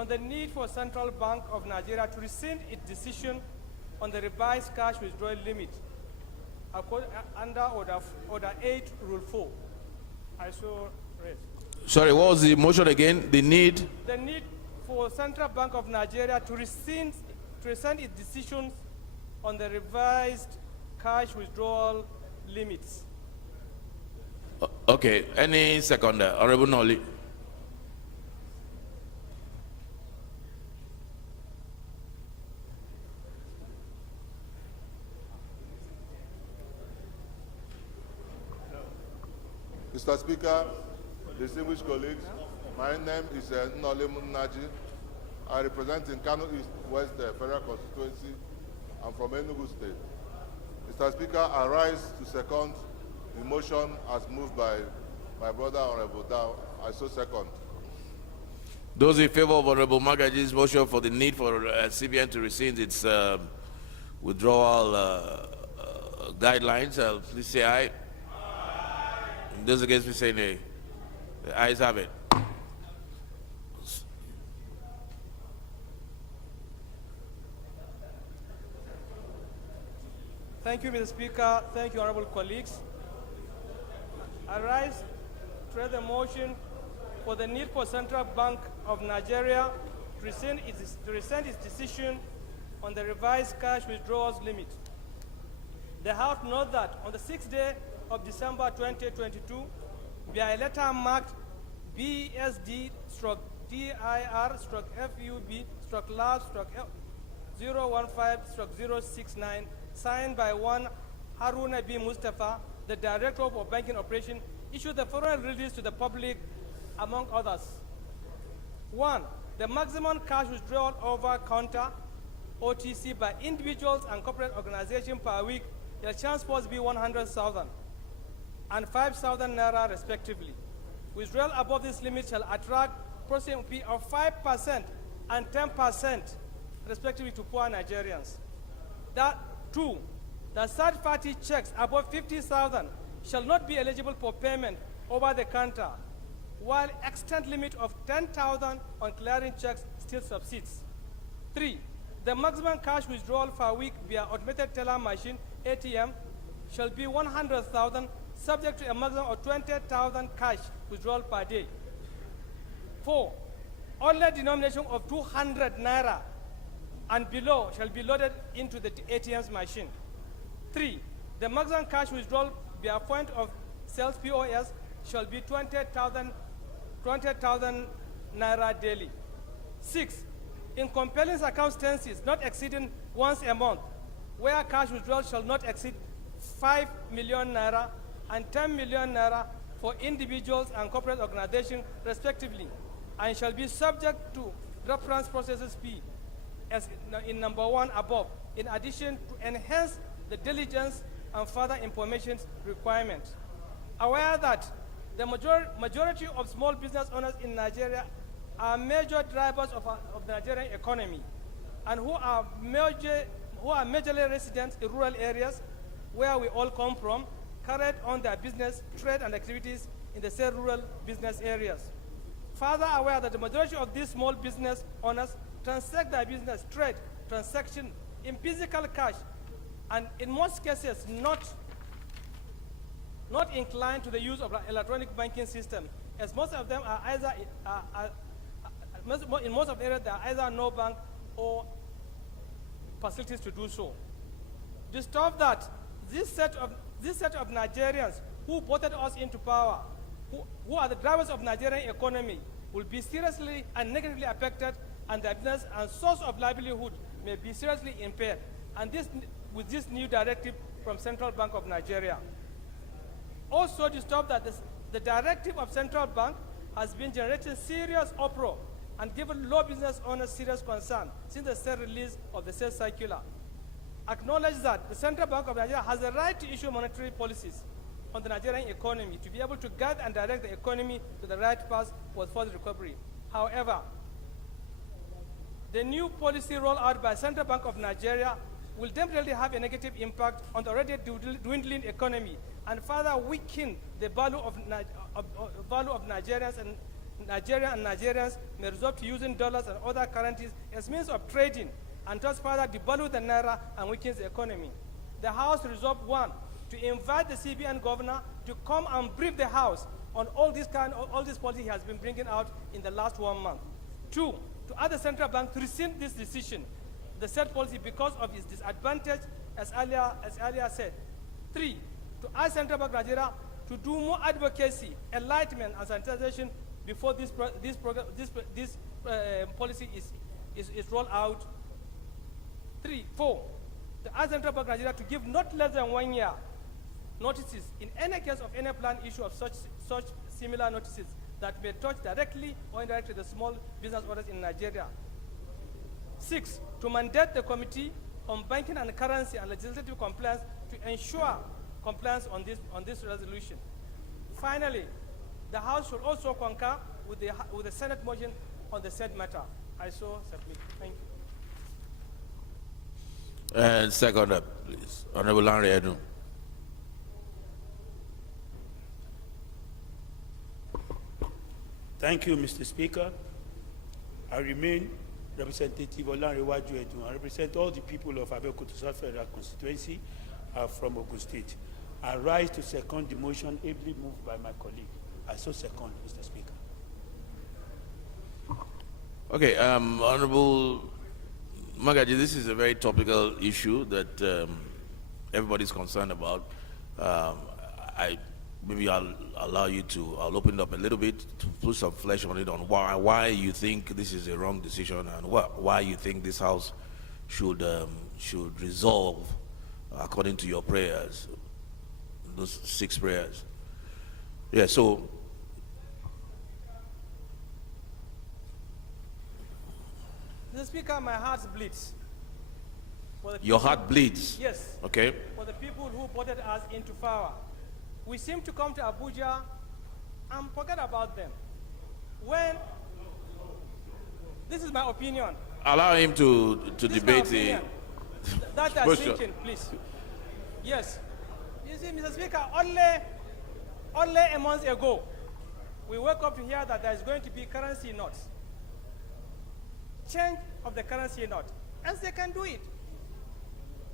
on the need for Central Bank of Nigeria to rescind its decision on the revised cash withdrawal limit under Order 8, Rule 4. I so raise. Sorry, what was the motion again? The need? The need for Central Bank of Nigeria to rescind its decisions on the revised cash withdrawal limits. Okay, any seconder? Honorable Nolly. Mr. Speaker, distinguished colleagues, my name is Nole Munaji. I represent in Kano East West Federal Constituency. I'm from Enugu State. Mr. Speaker, I rise to second the motion as moved by my brother Honorable Dow. I so second. Those in favor of Honorable Magaji's motion for the need for CBN to rescind its withdrawal guidelines, please say aye. Those against me say nay. The ayes have it. Thank you, Mr. Speaker. Thank you, honorable colleagues. I rise to raise the motion for the need for Central Bank of Nigeria to rescind its decision on the revised cash withdrawals limit. The House notes that on the 6th day of December 2022, via a letter marked BSD-DIR-FUB-LAB-015-069, signed by one Haruna B. Mustafa, the Director of Banking Operation, issued the following release to the public, among others. 1. The maximum cash withdrawal over counter OTC by individuals and corporate organizations per week shall supposed to be 100,000 and 5,000 naira respectively. Withdrawal above this limit shall attract processing fee of 5% and 10% respectively to poor Nigerians. 2. The third-party checks above 50,000 shall not be eligible for payment over the counter, while extent limit of 10,000 on clearing checks still subsists. 3. The maximum cash withdrawal per week via automated teller machine ATM shall be 100,000, subject to a maximum of 20,000 cash withdrawal per day. 4. Only denomination of 200 naira and below shall be loaded into the ATM's machine. 3. The maximum cash withdrawal via point of sales POS shall be 20,000 naira daily. 6. In compelling circumstances not exceeding once a month, where cash withdrawal shall not exceed 5 million naira and 10 million naira for individuals and corporate organizations respectively, and shall be subject to reference processors fee as in number 1 above, in addition to enhance the diligence and further information requirements. Aware that the majority of small business owners in Nigeria are major drivers of the Nigerian economy, and who are majorly residents in rural areas where we all come from, carried on their business, trade, and activities in the same rural business areas. Further aware that the majority of these small business owners transact their business, trade, transaction in physical cash, and in most cases not inclined to the use of electronic banking system, as most of them are either in most of the areas there are either no bank or facilities to do so. To stop that, this set of Nigerians who voted us into power, who are the drivers of Nigerian economy, will be seriously and negatively affected, and their business and source of livelihood may be seriously impaired. And this, with this new directive from Central Bank of Nigeria. Also, to stop that, the directive of Central Bank has been generating serious uproar and given low business owners serious concern since the said release of the said circular. Acknowledge that the Central Bank of Nigeria has the right to issue monetary policies on the Nigerian economy to be able to guide and direct the economy to the right path for further recovery. However, the new policy rolled out by Central Bank of Nigeria will definitely have a negative impact on the already dwindling economy and further weaken the value of Nigerians and Nigeria and Nigerians may resort to using dollars and other currencies as means of trading and thus further devalue the naira and weaken the economy. The House resolved 1, to invite the CBN governor to come and brief the House on all this policy he has been bringing out in the last 1 month. 2, to ask the central bank to rescind this decision, the said policy, because of its disadvantage, as earlier said. 3, to ask Central Bank of Nigeria to do more advocacy, enlightenment, and sensitization before this policy is rolled out. 4, to ask Central Bank of Nigeria to give not less than 1 year notices in any case of any planned issue of such similar notices that may touch directly or indirectly the small business owners in Nigeria. 6, to mandate the Committee on Banking and Currency and Legislative Compliance to ensure compliance on this resolution. Finally, the House should also concur with the Senate motion on the said matter. I so submit. Thank you. And second up, please. Honorable Larry Edun. Thank you, Mr. Speaker. I remain Representative Olanrewaju Edun. I represent all the people of Abeokuta South Federal Constituency from Ogun State. I rise to second the motion ably moved by my colleague. I so second, Mr. Speaker. Okay, Honorable Magaji, this is a very topical issue that everybody's concerned about. Maybe I'll allow you to, I'll open it up a little bit to put some flesh on it on why you think this is a wrong decision and why you think this House should resolve according to your prayers, those 6 prayers. Yeah, so. Mr. Speaker, my heart bleeds. Your heart bleeds? Yes. Okay. For the people who voted us into power. We seem to come to Abuja and forget about them. This is my opinion. Allow him to debate the. That I'm thinking, please. Yes. You see, Mr. Speaker, only a month ago, we woke up to hear that there is going to be currency notes. Change of the currency note. And they can do it.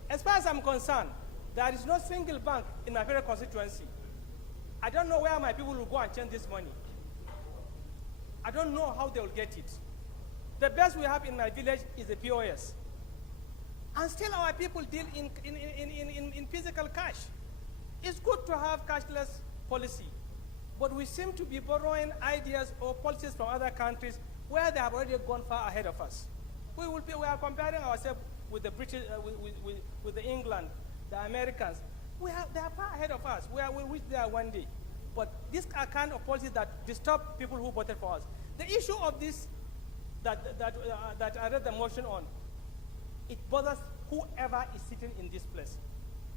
As far as I'm concerned, there is no single bank in my federal constituency. I don't know where my people will go and change this money. I don't know how they will get it. The best we have in my village is the POS. And still our people deal in physical cash. It's good to have cashless policy, but we seem to be borrowing ideas or policies from other countries where they have already gone far ahead of us. We are comparing ourselves with the British, with the England, the Americans. They are far ahead of us. We will reach there one day. But these are kind of policies that disturb people who voted for us. The issue of this that I read the motion on, it bothers whoever is sitting in this place.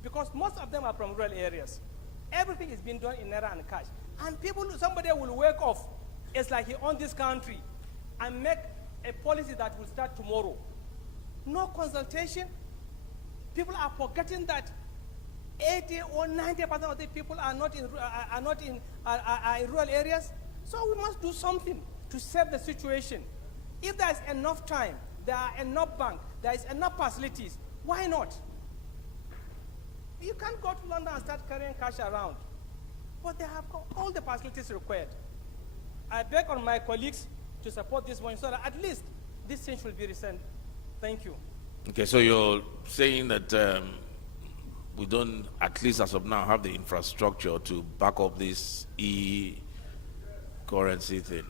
Because most of them are from rural areas. Everything is being done in naira and cash. And somebody will wake up, it's like he owns this country, and make a policy that will start tomorrow. No consultation. People are forgetting that 80 or 90% of the people are not in rural areas. So we must do something to save the situation. If there is enough time, there are enough banks, there is enough facilities, why not? You can't go to London and start carrying cash around. But they have got all the facilities required. I beg on my colleagues to support this one so that at least this thing should be rescinded. Thank you. Okay, so you're saying that we don't, at least as of now, have the infrastructure to back up this e-currency thing.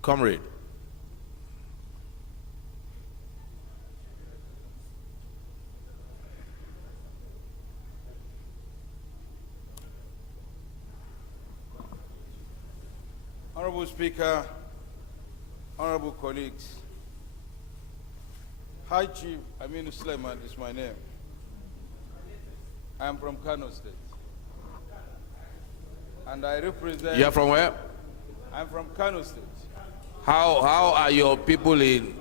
Comrade. Honorable Speaker, honorable colleagues, High Chief Aminu Suleiman is my name. I am from Kano State. And I represent... You're from where? I'm from Kano State. How are your people in...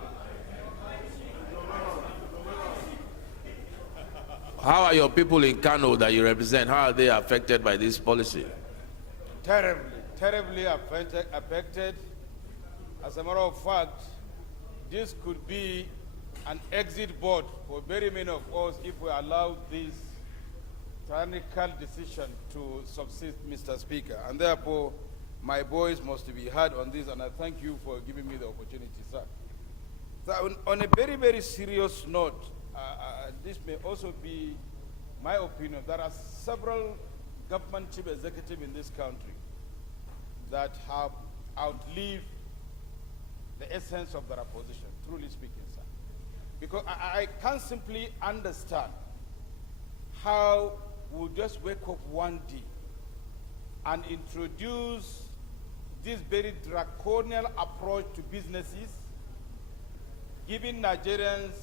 How are your people in Kano that you represent? How are they affected by this policy? Terribly affected. As a matter of fact, this could be an exit board for very many of us if we allow this tyrannical decision to subsist, Mr. Speaker. And therefore, my voice must be heard on this, and I thank you for giving me the opportunity, sir. So on a very, very serious note, this may also be my opinion. There are several government chief executives in this country that have outlived the essence of their position, truly speaking, sir. Because I can't simply understand how we'll just wake up one day and introduce this very draconian approach to businesses, giving Nigerians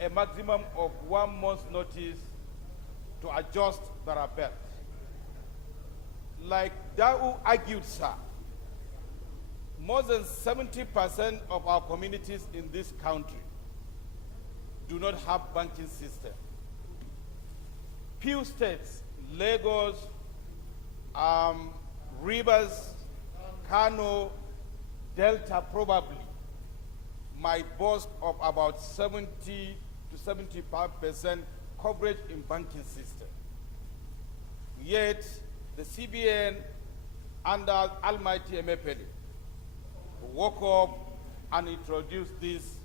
a maximum of 1 month's notice to adjust their belt. Like Dawu argued, sir, more than 70% of our communities in this country do not have banking system. Few states, Lagos, Rivers, Kano, Delta probably, might boast of about 70 to 75% coverage in banking system. Yet, the CBN under Almighty Emepele woke up and introduced this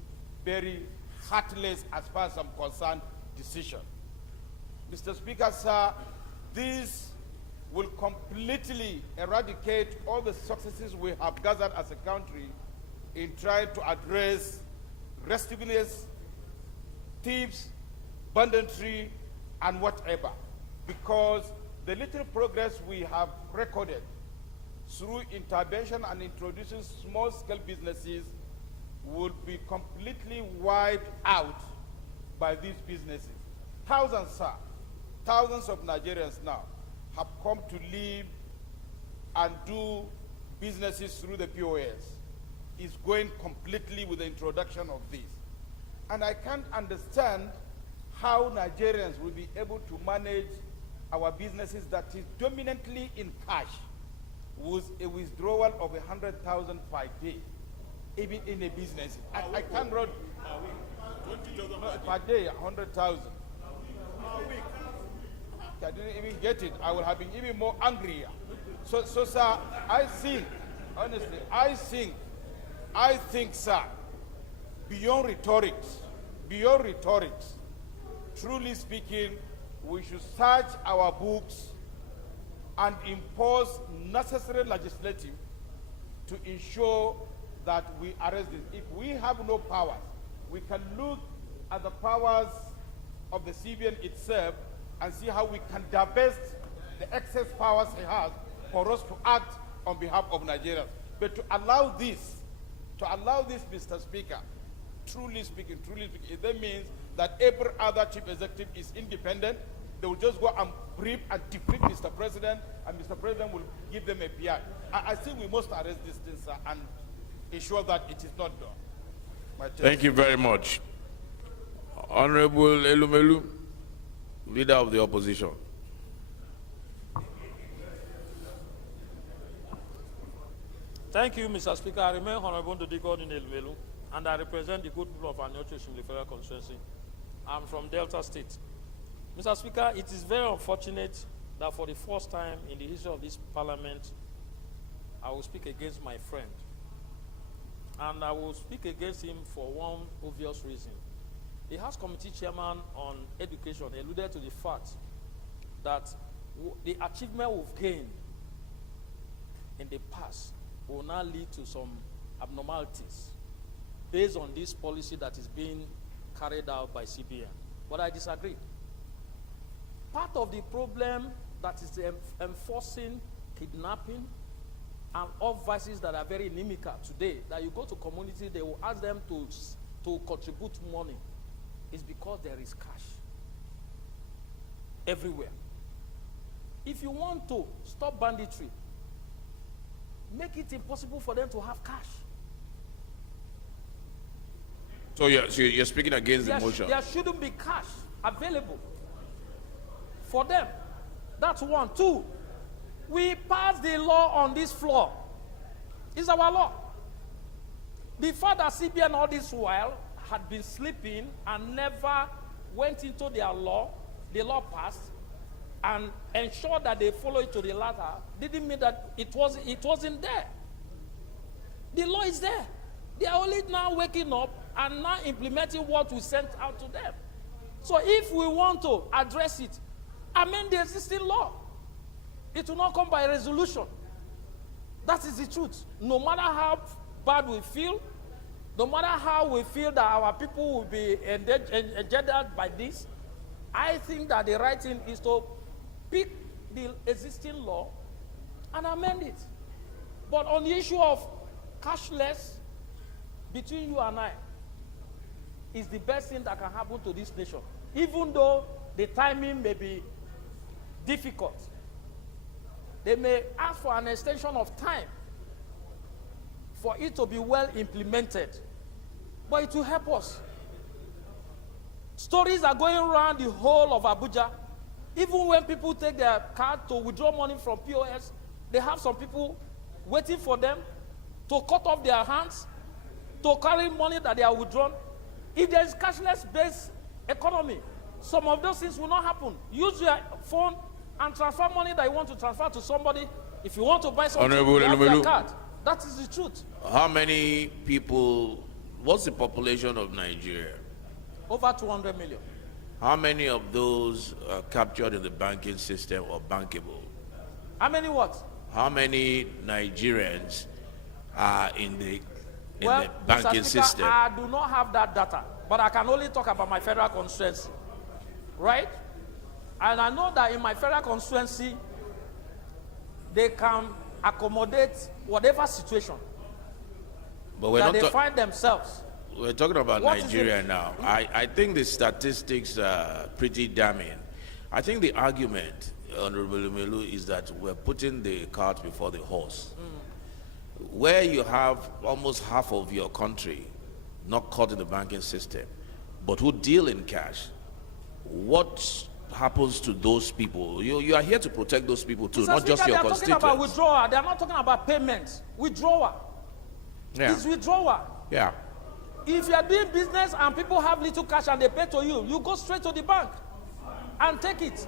very heartless, as far as I'm concerned, decision. Mr. Speaker, sir, this will completely eradicate all the successes we have gathered as a country in trying to address restiveness, thieves, banditry, and whatever. Because the little progress we have recorded through intervention and introducing small-scale businesses will be completely wiped out by these businesses. Thousands, sir, thousands of Nigerians now have come to live and do businesses through the POS. It's going completely with the introduction of this. And I can't understand how Nigerians will be able to manage our businesses that is dominantly in cash with a withdrawal of 100,000 per day, even in a business. I can't run per day, 100,000. I didn't even get it. I would have been even more angrier. So sir, I think, honestly, I think, sir, beyond rhetorics, truly speaking, we should search our books and impose necessary legislation to ensure that we arrest this. If we have no powers, we can look at the powers of the CBN itself and see how we can divest the excess powers it has for us to act on behalf of Nigerians. But to allow this, Mr. Speaker, truly speaking, it then means that every other chief executive is independent. They will just go and brief and defeat Mr. President, and Mr. President will give them a PI. I think we must arrest these things, sir, and ensure that it is not done. Thank you very much. Honorable Elumelu, Leader of the Opposition. Thank you, Mr. Speaker. I remain Honorable Dodiko Elumelu, and I represent the good people of Anyocho Shimli Federal Constituency. I'm from Delta State. Mr. Speaker, it is very unfortunate that for the first time in the history of this parliament, I will speak against my friend. And I will speak against him for one obvious reason. The House Committee Chairman on Education alluded to the fact that the achievement we've gained in the past will now lead to some abnormalities based on this policy that is being carried out by CBN. But I disagree. Part of the problem that is enforcing kidnapping and all vices that are very inimical today, that you go to community, they will ask them to contribute money, is because there is cash everywhere. If you want to stop banditry, make it impossible for them to have cash. So you're speaking against the motion? There shouldn't be cash available. for them. That's one. Two, we passed the law on this floor. It's our law. The fact that CBN all this while had been sleeping and never went into their law, the law passed, and ensured that they follow it to the letter, didn't mean that it wasn't there. The law is there. They are only now waking up and now implementing what we sent out to them. So if we want to address it, amend the existing law. It will not come by resolution. That is the truth. No matter how bad we feel, no matter how we feel that our people will be engendered by this, I think that the right thing is to pick the existing law and amend it. But on the issue of cashless, between you and I, is the best thing that can happen to this nation. Even though the timing may be difficult. They may ask for an extension of time for it to be well implemented. But it will help us. Stories are going around the whole of Abuja. Even when people take their card to withdraw money from POS, they have some people waiting for them to cut off their hands, to carry money that they are withdrawn. If there is cashless-based economy, some of those things will not happen. Use your phone and transfer money that you want to transfer to somebody. If you want to buy something, you have your card. That is the truth. How many people, what's the population of Nigeria? Over 200 million. How many of those are captured in the banking system or bankable? How many what? How many Nigerians are in the Well, banking Mr. Speaker, system? I do not have that data, but I can only talk about my federal constituency, right? And I know that in my federal constituency, they can accommodate whatever situation But we're that not they find themselves. We're talking about What is Nigeria it? now. I think the statistics are pretty damning. I think the argument, Honorable Melu, is that we're putting the cart before the horse. Where you have almost half of your country not caught in the banking system, but who deal in cash, what happens to those people? You are here to protect those people too, Mr. not just Speaker, your they are talking about constituents. withdrawal. They are not talking about payment. Withdrawal. Yeah. It's withdrawal. Yeah. If you are doing business and people have little cash and they pay to you, you go straight to the bank and take it.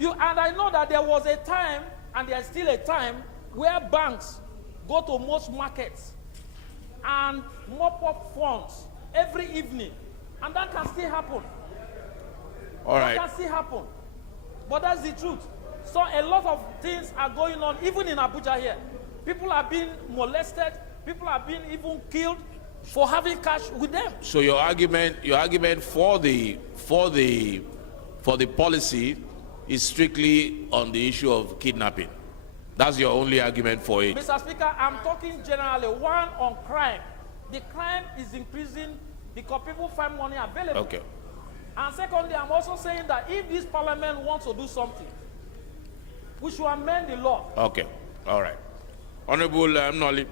And I know that there was a time, and there is still a time, where banks go to most markets and mop up funds every evening. And that can still happen. All right. That can still happen. But that's the truth. So a lot of things are going on, even in Abuja here. People are being molested. People are being even killed for having cash with them. So your argument for the policy is strictly on the issue of kidnapping. That's your only argument for it. Mr. Speaker, I'm talking generally. One, on crime. The crime is increasing because people find money available. Okay. And secondly, I'm also saying that if this parliament wants to do something, we should amend the law. Okay. All right. Honorable Nolly.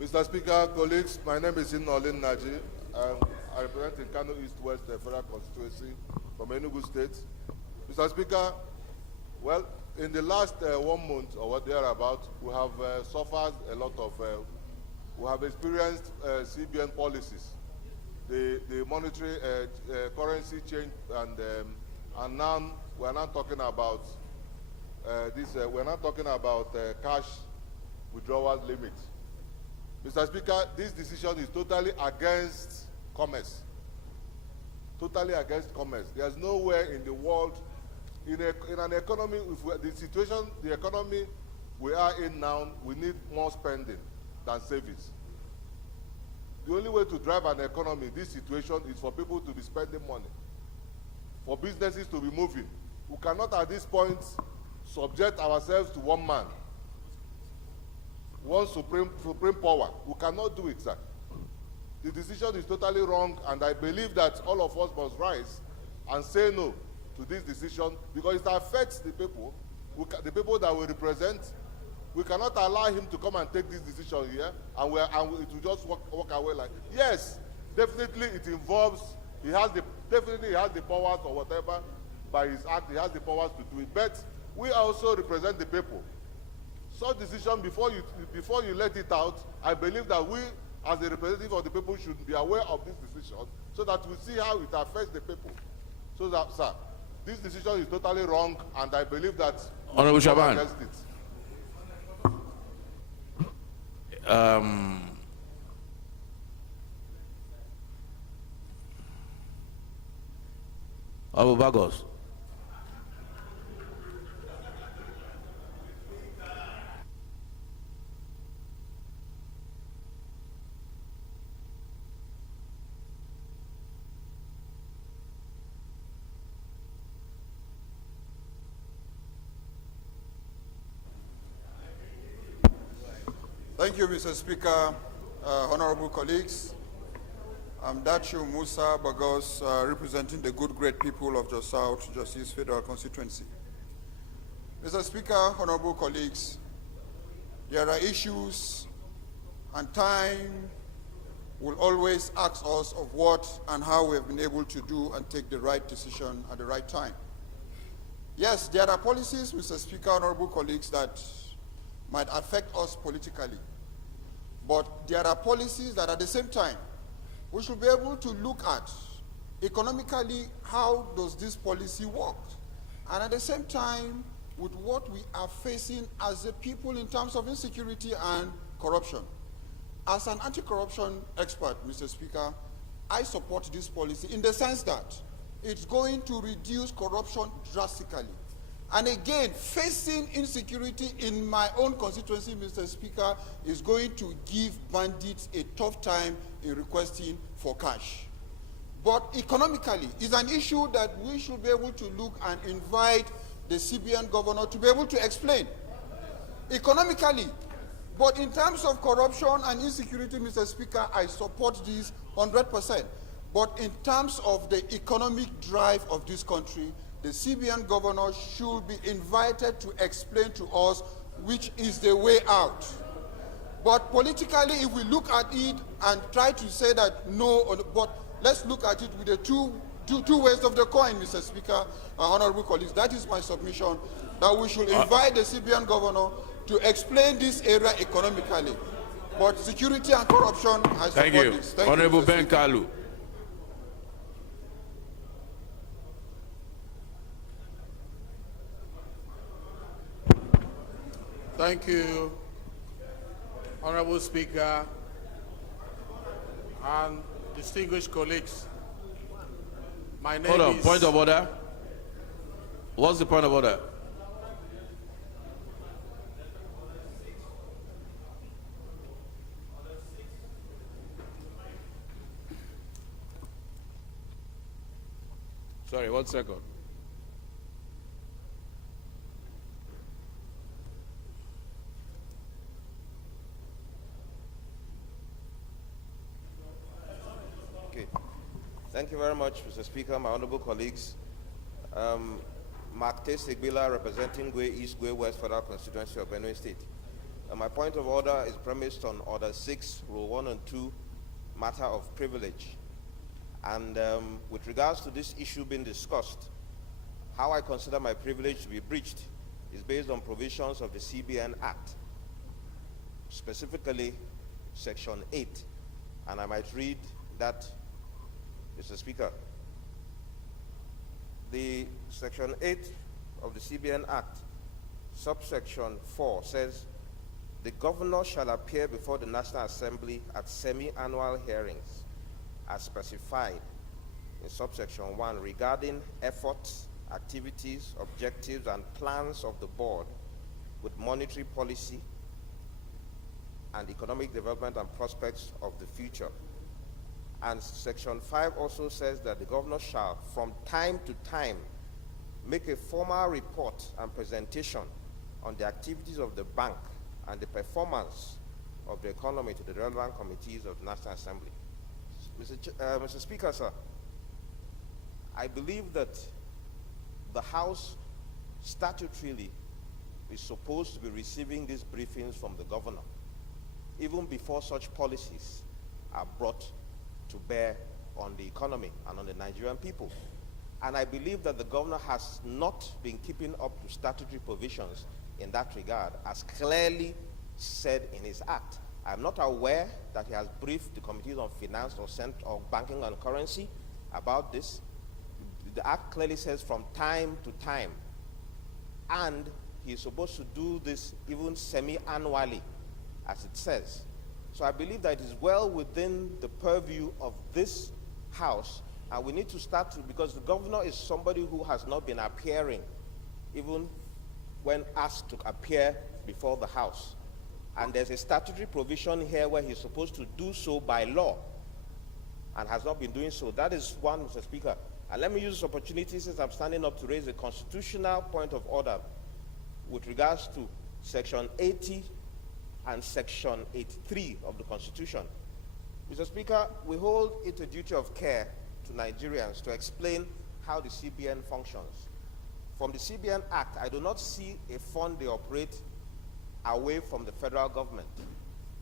Mr. Speaker, colleagues, my name is Inolin Naji. I represent the Kano East West Federal Constituency from Enugu State. Mr. Speaker, well, in the last 1 month or what thereabout, we have suffered a lot of, we have experienced CBN policies, the monetary currency change, and now we're not talking about we're not talking about cash withdrawal limit. Mr. Speaker, this decision is totally against commerce. Totally against commerce. There's nowhere in the world, in an economy, the economy we are in now, we need more spending than savings. The only way to drive an economy in this situation is for people to be spending money, for businesses to be moving. We cannot at this point subject ourselves to one man, one supreme power. We cannot do it, sir. The decision is totally wrong, and I believe that all of us must rise and say no to this decision because it affects the people, the people that we represent, we cannot allow him to come and take this decision here, and it will just walk away like, yes, definitely it involves, definitely he has the powers or whatever, by his act, he has the powers to do it. But we also represent the people. Such decision, before you let it out, I believe that we, as the representative of the people, should be aware of this decision so that we see how it affects the people. So that, sir, this decision is totally wrong, and I believe that Honorable we Shaban. against it. Honorable Bagos. Thank you, Mr. Speaker, honorable colleagues. I'm Dachu Musa Bagos, representing the good, great people of Jos South, Justice Federal Constituency. Mr. Speaker, honorable colleagues, there are issues, and time will always ask us of what and how we have been able to do and take the right decision at the right time. Yes, there are policies, Mr. Speaker, honorable colleagues, that might affect us politically. But there are policies that at the same time, we should be able to look at economically, how does this policy work? And at the same time, with what we are facing as a people in terms of insecurity and corruption. As an anti-corruption expert, Mr. Speaker, I support this policy in the sense that it's going to reduce corruption drastically. And again, facing insecurity in my own constituency, Mr. Speaker, is going to give bandits a tough time in requesting for cash. But economically, it's an issue that we should be able to look and invite the CBN governor to be able to explain. Economically, but in terms of corruption and insecurity, Mr. Speaker, I support this 100%. But in terms of the economic drive of this country, the CBN governor should be invited to explain to us which is the way out. But politically, if we look at it and try to say that no, but let's look at it with the two ways of the coin, Mr. Speaker, honorable colleagues. That is my submission, that we should invite the CBN governor to explain this area economically. But security and corruption, I support Thank you. this. Thank Honorable you, Mr. Ben Speaker. Kalu. Thank you, Honorable Speaker, and distinguished colleagues. My name Hold on, is... point of order. What's the point of order? Sorry, 1 second. Okay. Thank you very much, Mr. Speaker, my honorable colleagues. Mark T. Sigbila, representing Gwe East, Gwe West Federal Constituency of Benue State. My point of order is premised on Order 6, Rule 1 and 2, matter of privilege. And with regards to this issue being discussed, how I consider my privilege to be breached is based on provisions of the CBN Act, specifically Section 8. And I might read that, Mr. Speaker. The Section 8 of the CBN Act, subsection 4, says, the governor shall appear before the National Assembly at semi-annual hearings as specified in subsection 1 regarding efforts, activities, objectives, and plans of the board with monetary policy and economic development and prospects of the future. And section 5 also says that the governor shall, from time to time, make a formal report and presentation on the activities of the bank and the performance of the economy to the relevant committees of the National Assembly. Mr. Speaker, sir, I believe that the House statutorily is supposed to be receiving these briefings from the governor, even before such policies are brought to bear on the economy and on the Nigerian people. And I believe that the governor has not been keeping up to statutory provisions in that regard, as clearly said in his act. I'm not aware that he has briefed the committees on finance or banking and currency about this. The act clearly says from time to time, and he's supposed to do this even semi-annually, as it says. So I believe that it is well within the purview of this House, and we need to start to, because the governor is somebody who has not been appearing, even when asked to appear before the House. And there's a statutory provision here where he's supposed to do so by law, and has not been doing so. That is one, Mr. Speaker. And let me use this opportunity, since I'm standing up, to raise a constitutional point of order with regards to Section 80 and Section 83 of the Constitution. Mr. Speaker, we hold it a duty of care to Nigerians to explain how the CBN functions. From the CBN Act, I do not see a fund they operate away from the federal government.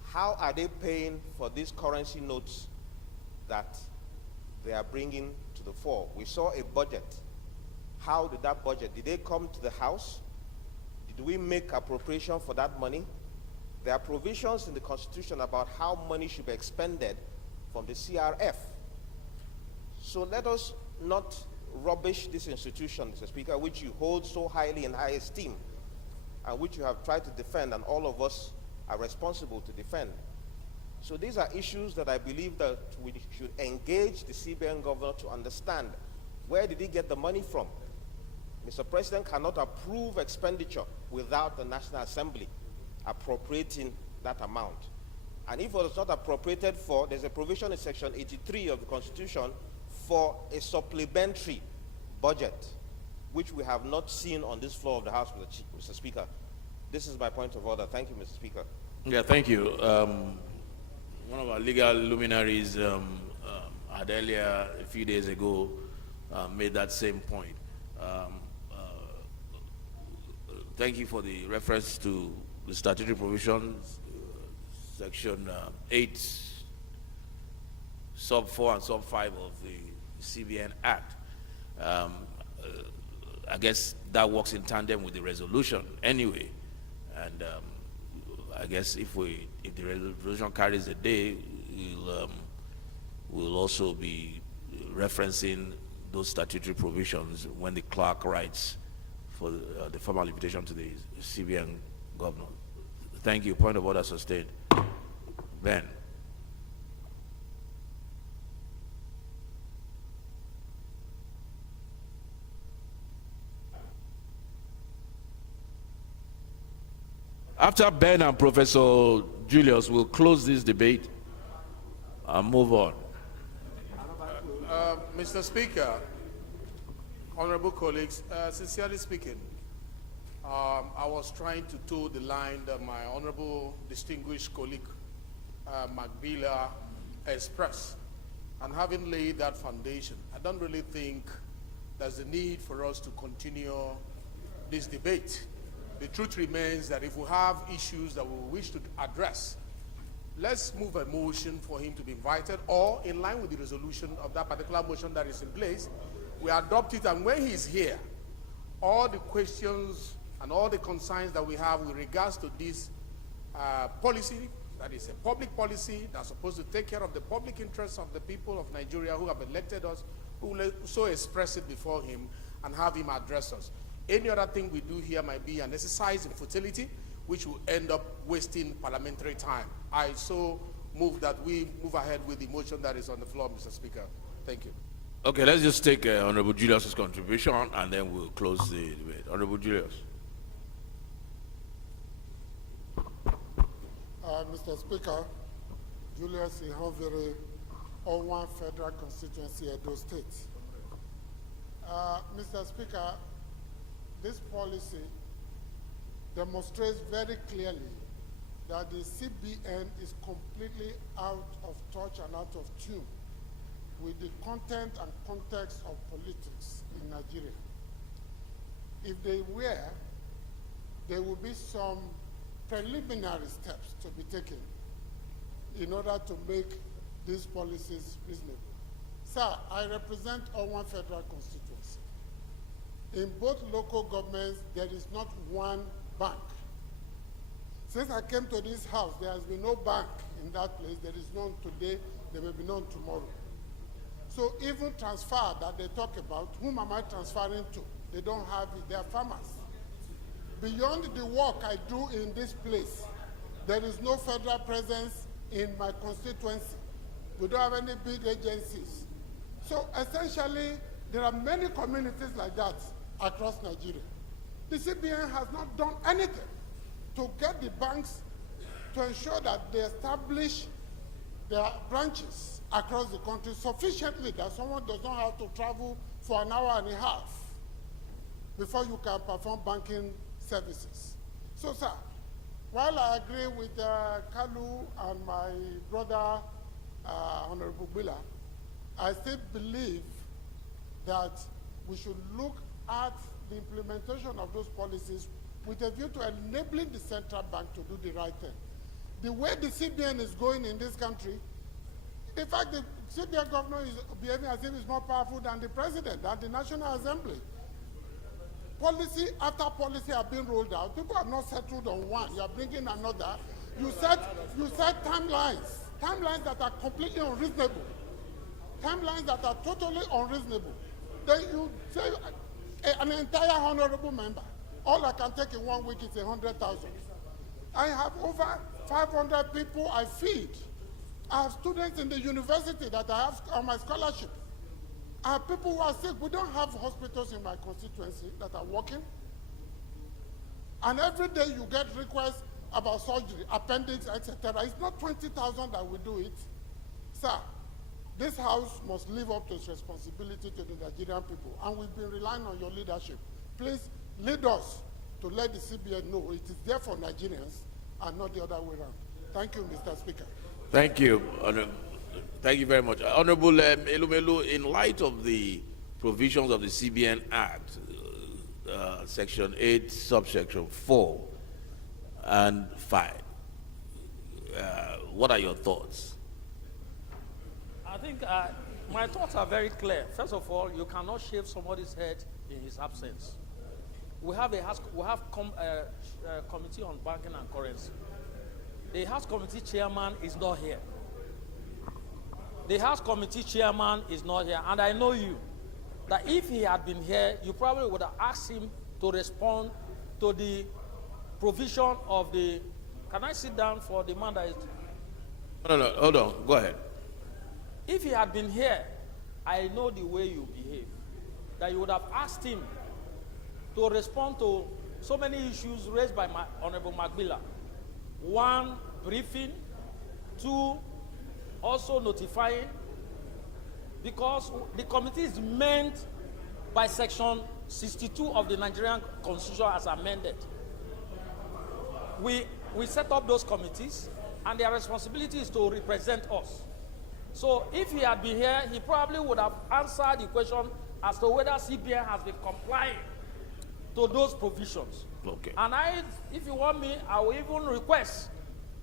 How are they paying for these currency notes that they are bringing to the fore? We saw a budget. How did that budget, did they come to the House? Did we make appropriation for that money? There are provisions in the Constitution about how money should be expended from the CRF. So let us not rubbish this institution, Mr. Speaker, which you hold so highly in high esteem, and which you have tried to defend, and all of us are responsible to defend. So these are issues that I believe that we should engage the CBN governor to understand. Where did he get the money from? Mr. President cannot approve expenditure without the National Assembly appropriating that amount. And if it was not appropriated for, there's a provision in Section 83 of the Constitution for a supplementary budget, which we have not seen on this floor of the House, Mr. Speaker. This is my point of order. Thank you, Mr. Speaker. Yeah, thank you. One of our legal luminaries had earlier, a few days ago, made that same point. Thank you for the reference to the statutory provisions, Section 8, Sub 4 and Sub 5 of the CBN Act. I guess that works in tandem with the resolution anyway. And I guess if the resolution carries the day, we'll also be referencing those statutory provisions when the clerk writes for the formal invitation to the CBN governor. Thank you. Point of order sustained. Ben. After Ben and Professor Julius, we'll close this debate and move on. Mr. Speaker, honorable colleagues, sincerely speaking, I was trying to toe the line that my honorable distinguished colleague Macbilla expressed, and having laid that foundation, I don't really think there's a need for us to continue this debate. The truth remains that if we have issues that we wish to address, let's move a motion for him to be invited, or in line with the resolution of that particular motion that is in place, we adopt it, and when he's here, all the questions and all the concerns that we have with regards to this policy, that is a public policy that's supposed to take care of the public interests of the people of Nigeria who have elected us, who will so express it before him and have him address us. Any other thing we do here might be an exercise in futility, which will end up wasting parliamentary time. I so move that we move ahead with the motion that is on the floor, Mr. Speaker. Thank you. Okay, let's just take Honorable Julius's contribution and then we'll close the debate. Honorable Julius. Mr. Speaker, Julius Ihovere, Owan Federal Constituency, Edo State. Mr. Speaker, this policy demonstrates very clearly that the CBN is completely out of touch and out of tune with the content and context of politics in Nigeria. If they were, there will be some preliminary steps to be taken in order to make these policies reasonable. Sir, I represent Owan Federal Constituency. In both local governments, there is not one bank. Since I came to this house, there has been no bank in that place. There is none today, there will be none tomorrow. So even transfer that they talk about, whom am I transferring to? They don't have it, they are farmers. Beyond the work I do in this place, there is no federal presence in my constituency. We don't have any big agencies. So essentially, there are many communities like that across Nigeria. The CBN has not done anything to get the banks to ensure that they establish their branches across the country sufficiently that someone does not have to travel for an hour and a half before you can perform banking services. So, sir, while I agree with Kalu and my brother, Honorable Bila, I still believe that we should look at the implementation of those policies with a view to enabling the central bank to do the right thing. The way the CBN is going in this country, in fact, the CBN governor is behaving as if he's more powerful than the president, than the National Assembly. Policy after policy have been rolled out. People have not settled on one. You are bringing another. You set timelines that are completely unreasonable, timelines that are totally unreasonable. Then you say an entire honorable member. All I can take in 1 week is 100,000. I have over 500 people I feed. I have students in the university that I have on my scholarship. I have people who are sick. We don't have hospitals in my constituency that are working. And every day you get requests about surgery, appendix, etc. It's not 20,000 that will do it. Sir, this house must live up to its responsibility to the Nigerian people, and we've been relying on your leadership. Please lead us to let the CBN know it is there for Nigerians and not the other way around. Thank you, Mr. Speaker. Thank you. Thank you very much. Honorable Elumelu, in light of the provisions of the CBN Act, Section 8, subsection 4 and 5, what are your thoughts? I think my thoughts are very clear. First of all, you cannot shave somebody's head in his absence. We have committee on banking and currency. The House Committee chairman is not here. The House Committee chairman is not here. And I know you, that if he had been here, you probably would have asked him to respond to the provision of the... Can I sit down for the man that is... No, hold on. Go ahead. If he had been here, I know the way you behave, that you would have asked him to respond to so many issues raised by Honorable Magbila. 1, briefing. 2, also notifying. Because the committee is meant by Section 62 of the Nigerian Constitution as amended. We set up those committees, and their responsibility is to represent us. So if he had been here, he probably would have answered the question as to whether CBN has been complying to those provisions. Okay. And if you want me, I will even request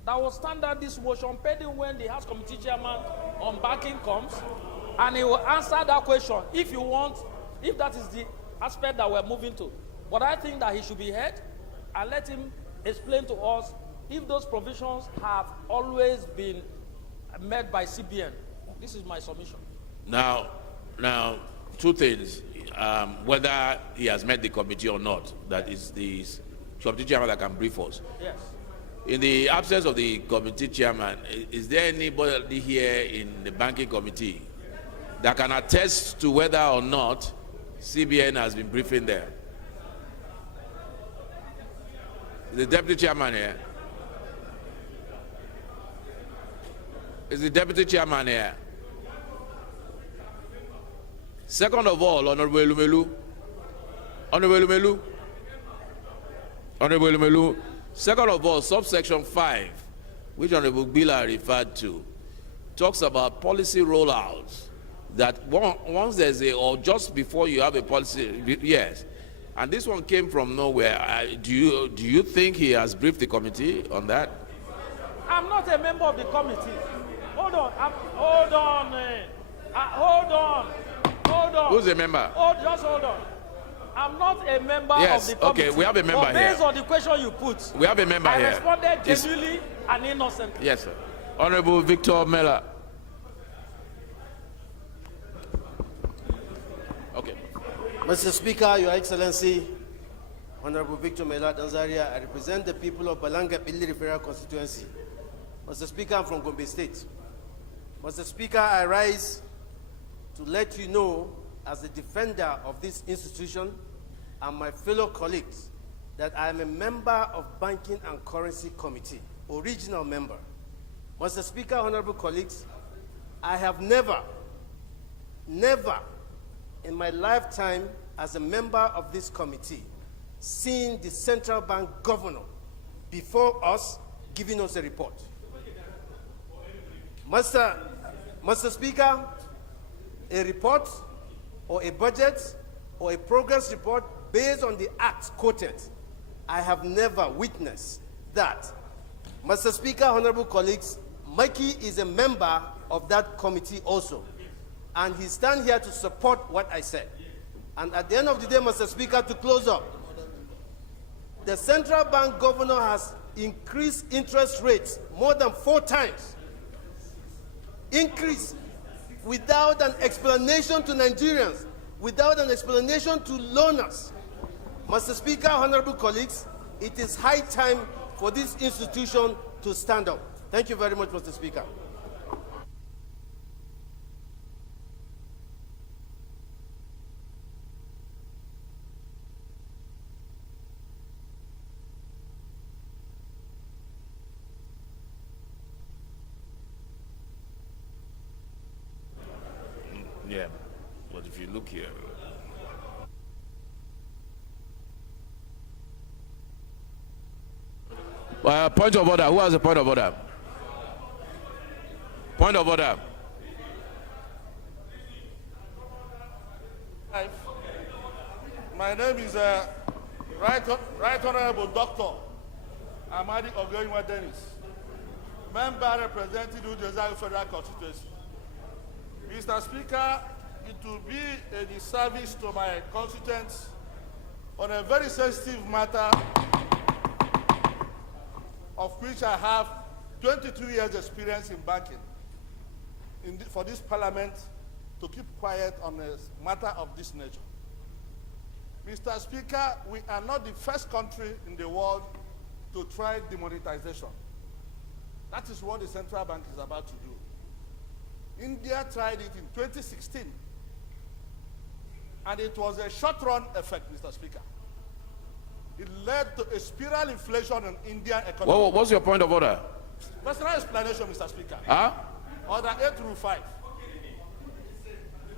that will stand down this motion pending when the House Committee Chairman on banking comes, and he will answer that question if you want, if that is the aspect that we're moving to. But I think that he should be heard and let him explain to us if those provisions have always been met by CBN. This is my submission. Now, two things. Whether he has met the committee or not, that is the committee chairman that can brief us. Yes. In the absence of the committee chairman, is there anybody here in the banking committee that can attest to whether or not CBN has been briefing there? The deputy chairman here? Is the deputy chairman here? Second of all, Honorable Elumelu, second of all, subsection 5, which Honorable Bila referred to, talks about policy rollouts, that once there's or just before you have a policy, yes, And this one came from nowhere. Do you think he has briefed the committee on that? I'm not a member of the committee. Hold on. Hold on. Who's a member? Just hold on. I'm not a member Yes, of the committee. okay, we have a member but based here. on the question you put, We have a member I here. responded It's- genuinely and innocently. Yes, sir. Honorable Victor Miller. Okay. Mr. Speaker, Your Excellency, Honorable Victor Mela Danzaria, I represent the people of Balanga Billi Referral Constituency. Mr. Speaker, I'm from Gombe State. Mr. Speaker, I rise to let you know, as a defender of this institution and my fellow colleagues, that I am a member of Banking and Currency Committee, original member. Mr. Speaker, honorable colleagues, I have never in my lifetime as a member of this committee seen the central bank governor before us giving us a report. Mr. Speaker, a report or a budget or a progress report based on the acts quoted, I have never witnessed that. Mr. Speaker, honorable colleagues, Mikey is a member of that committee also, and he stands here to support what I said. And at the end of the day, Mr. Speaker, to close up, the central bank governor has increased interest rates more than 4 times. Increase without an explanation to Nigerians, without an explanation to loaners. Mr. Speaker, honorable colleagues, it is high time for this institution to stand up. Thank you very much, Mr. Speaker. Yeah, but if you look here. Point of order. Who has a point of order? Point of order. My name is Right Honorable Dr. Amadi Ogoyinwa Dennis, member representing the Joseph Federal Constituency. Mr. Speaker, it will be a disservice to my constituents on a very sensitive matter of which I have 22 years experience in banking for this parliament to keep quiet on a matter of this nature. Mr. Speaker, we are not the first country in the world to try demonetization. That is what the central bank is about to do. India tried it in 2016, and it was a short-run effect, Mr. Speaker. It led to a spiral inflation in Indian economy. What's your point of order? Personal explanation, Mr. Speaker. Huh? Order 8 through 5.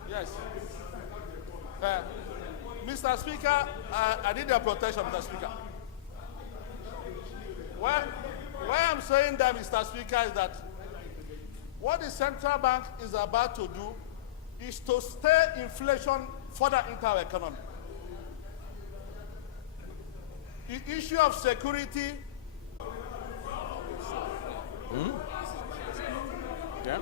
Yes. Mr. Speaker, I need your protection, Mr. Speaker. Why I'm saying that, Mr. Speaker, is that what the central bank is about to do is to steer inflation further into our economy. The issue of security. Yeah.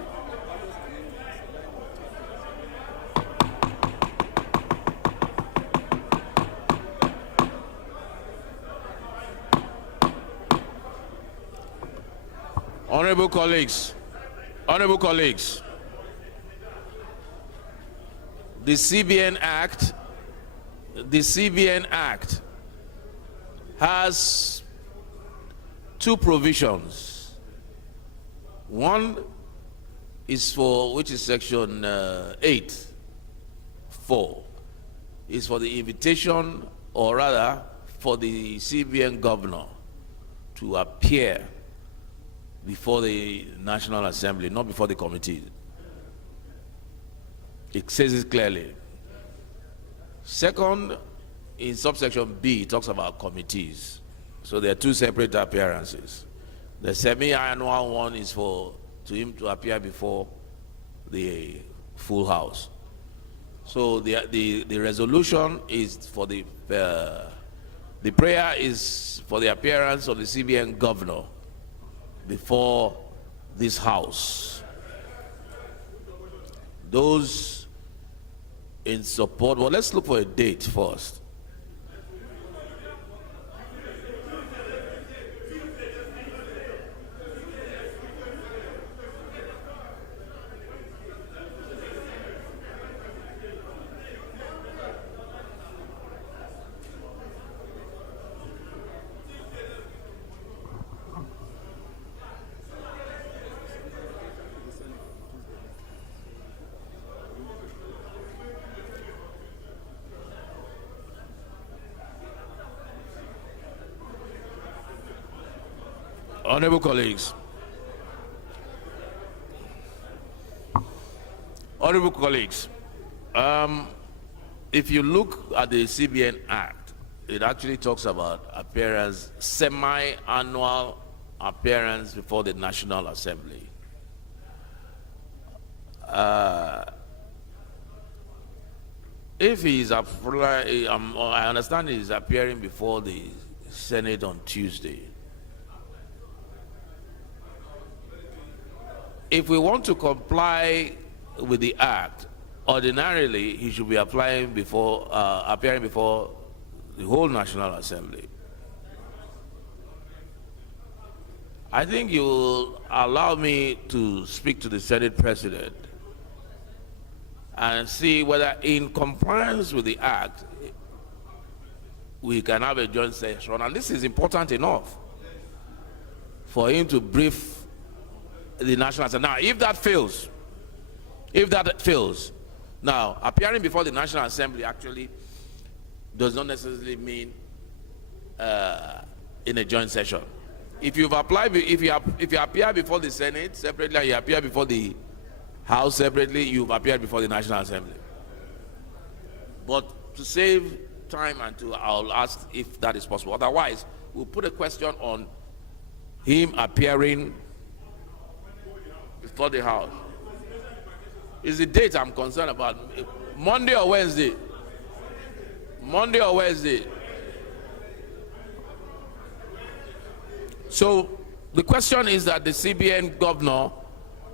Honorable colleagues, the CBN Act has 2 provisions. One is which is section 8(4), is for the invitation, or rather for the CBN governor to appear before the National Assembly, not before the committee. It says it clearly. Second, in subsection B, it talks about committees. So there are 2 separate appearances. The semi-annual one is for him to appear before the full house. So the resolution is for the prayer is for the appearance of the CBN governor before this house. Those in support, well, let's look for a date first. Honorable colleagues, if you look at the CBN Act, it actually talks about appearance, semi-annual appearance before the National Assembly. If he's I understand he's appearing before the Senate on Tuesday. If we want to comply with the act, ordinarily he should be appearing before the whole National Assembly. I think you will allow me to speak to the Senate President and see whether in compliance with the act we can have a joint session, and this is important enough for him to brief the National Assembly. Now, if that fails, now appearing before the National Assembly actually does not necessarily mean in a joint session. If you appear before the Senate separately and you appear before the House separately, you've appeared before the National Assembly. But to save time I'll ask if that is possible. Otherwise, we'll put a question on him appearing before the House. Is the date I'm concerned about. Monday or Wednesday? Monday or Wednesday? So the question is that the CBN governor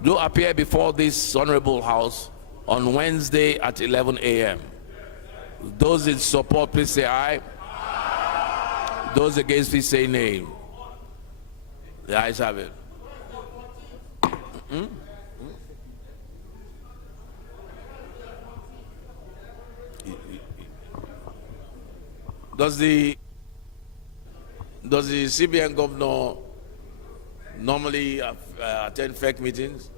do appear before this honorable House on Wednesday at 11 a.m. Those in support, please say aye. Those against, please say nay. The ayes have it. Does the CBN governor normally attend FEC meetings?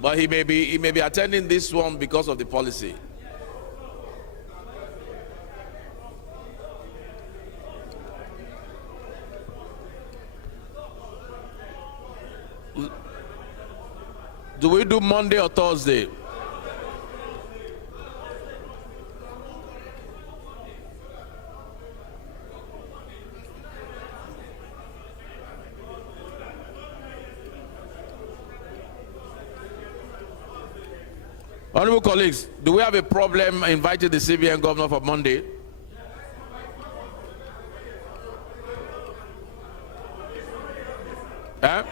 But he may be attending this one because of the policy. Do we do Monday or Thursday? Honorable colleagues, do we have a problem inviting the CBN governor for Monday? Huh?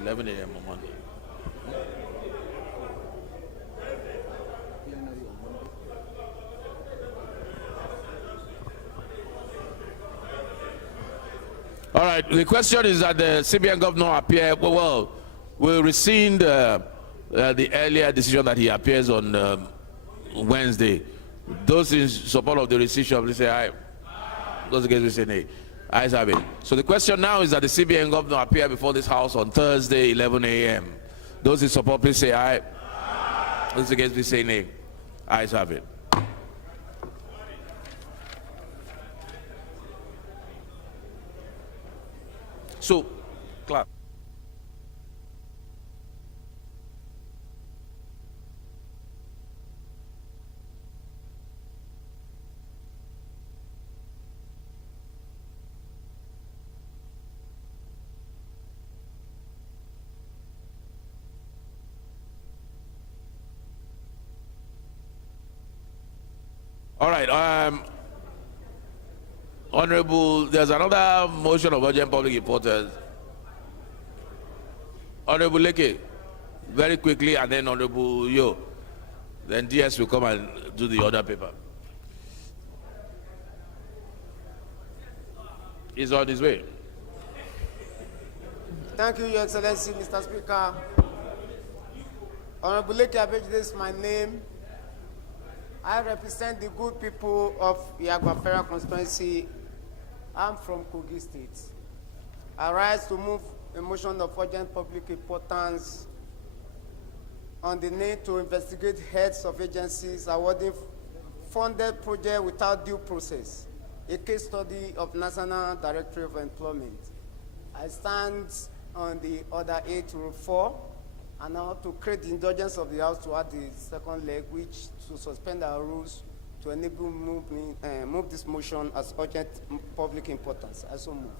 11 a.m. on Monday. All right, the question is that the CBN governor appear, we'll rescind the earlier decision that he appears on Wednesday. Those in support of the rescission, please say aye. Those against, please say nay. Ayes have it. So the question now is that the CBN governor appear before this House on Thursday, 11 a.m. Those in support, please say aye. Those against, please say nay. Ayes have it. So, clap. All right. Honorable, there's another motion of urgent public importance. Honorable Leke, very quickly, and then Honorable Yo. Then DS will come and do the other paper. He's on his way. Thank you, Your Excellency, Mr. Speaker. Honorable Leke Abejide is my name. I represent the good people of Yagba Federal Constituency. I'm from Kogi State. I rise to move a motion of urgent public importance on the need to investigate heads of agencies awarding funded projects without due process, a case study of National Directorate of Employment. I stand on the order 804, and now to create the indulgence of the House to add the second leg, which to suspend our rules to enable move this motion as urgent public importance. I so move.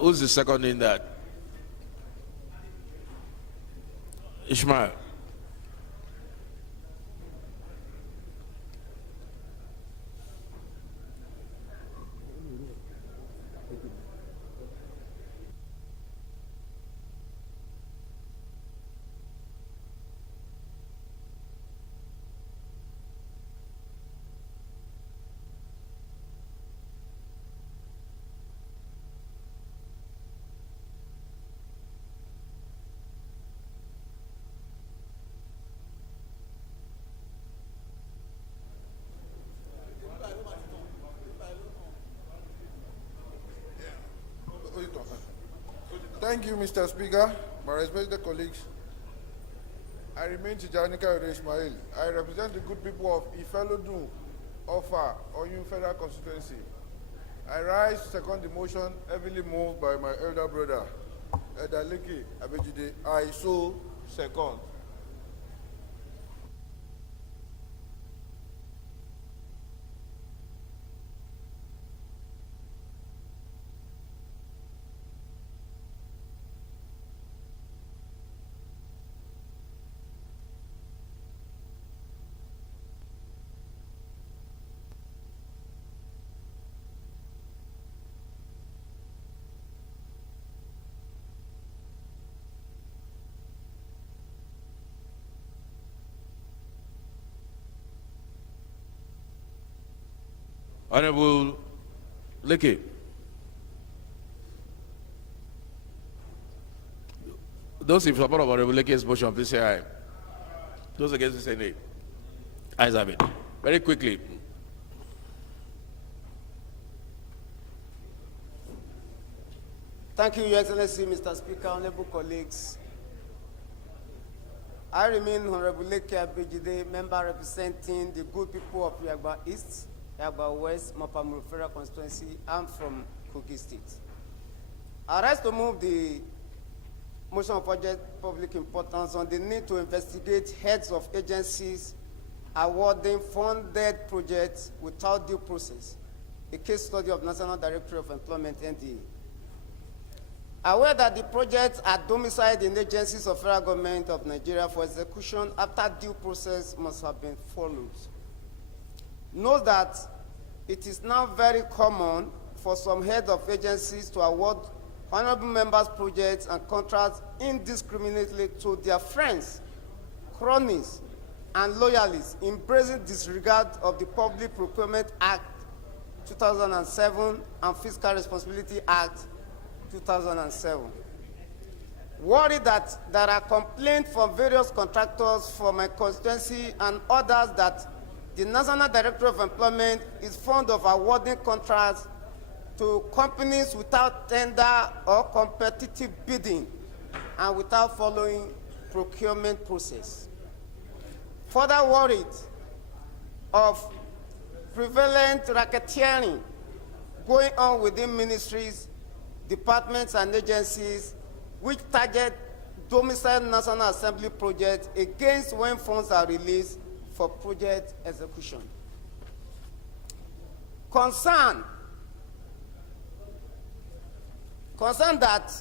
Who's the second in that? Ishmael. Thank you, Mr. Speaker. My respected colleagues, I remain Tijanika Ismail. I represent the good people of Ifelodun, Ofa, Oyun Federal Constituency. I rise to second the motion heavily moved by my elder brother, Elder Leke Abejide. I so second. Honorable Leke. Those in support of Honorable Leke's motion, please say aye. Those against it, say nay. Ayes have it. Very quickly. Thank you, Your Excellency, Mr. Speaker, honorable colleagues. I remain Honorable Leke Abejide, member representing the good people of Yagba East, Yagba West, Mapamuru Federal Constituency. I'm from Kogi State. I rise to move the motion of urgent public importance on the need to investigate heads of agencies awarding funded projects without due process, a case study of National Directorate of Employment, NDA. Aware that the projects are domiciled in agencies of federal government of Nigeria for execution after due process must have been followed. Note that it is now very common for some heads of agencies to award honorable members' projects and contracts indiscriminately to their friends, cronies, and loyalists in brazen disregard of the Public Procurement Act 2007 and Fiscal Responsibility Act 2007. Worried that there are complaints from various contractors from my constituency and others that the National Directorate of Employment is fond of awarding contracts to companies without tender or competitive bidding and without following procurement process. Further worried of prevalent racketeering going on within ministries departments, and agencies which target domiciled National Assembly projects against when funds are released for project execution. Concern that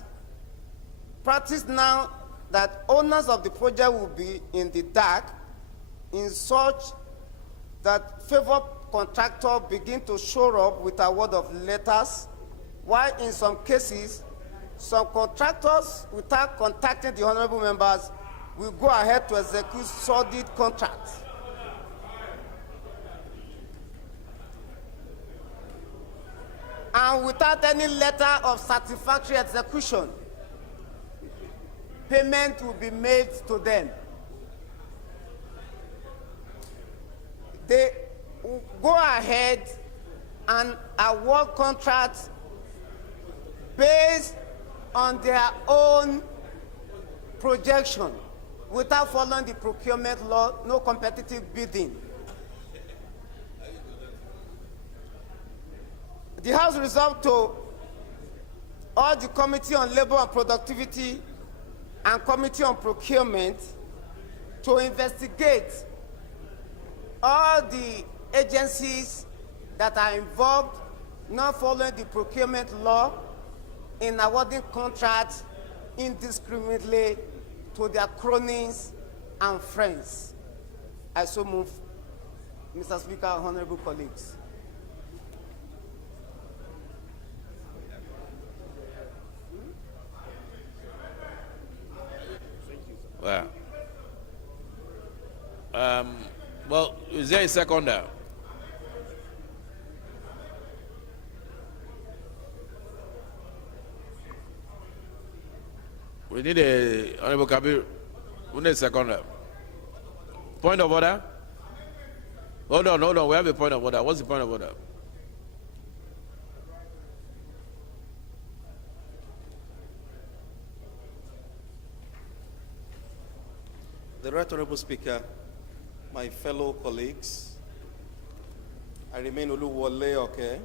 practice now that owners of the project will be in the dark in such that favored contractor begin to show up with award of letters, while in some cases, some contractors, without contacting the honorable members, will go ahead to execute sordid contracts. And without any letter of satisfactory execution, payment will be made to them. They will go ahead and award contracts based on their own projection without following the procurement law, no competitive bidding. The House resolved to urge the Committee on Labor and Productivity and Committee on Procurement to investigate all the agencies that are involved not following the procurement law in awarding contracts indiscriminately to their cronies and friends. I so move, Mr. Speaker, honorable colleagues. Well, is there a seconder? We need a Honorable Kabir. We need a seconder. Point of order? Hold on. We have a point of order. What's the point of order? The Right Honorable Speaker, my fellow colleagues, I remain Oluwole Oke,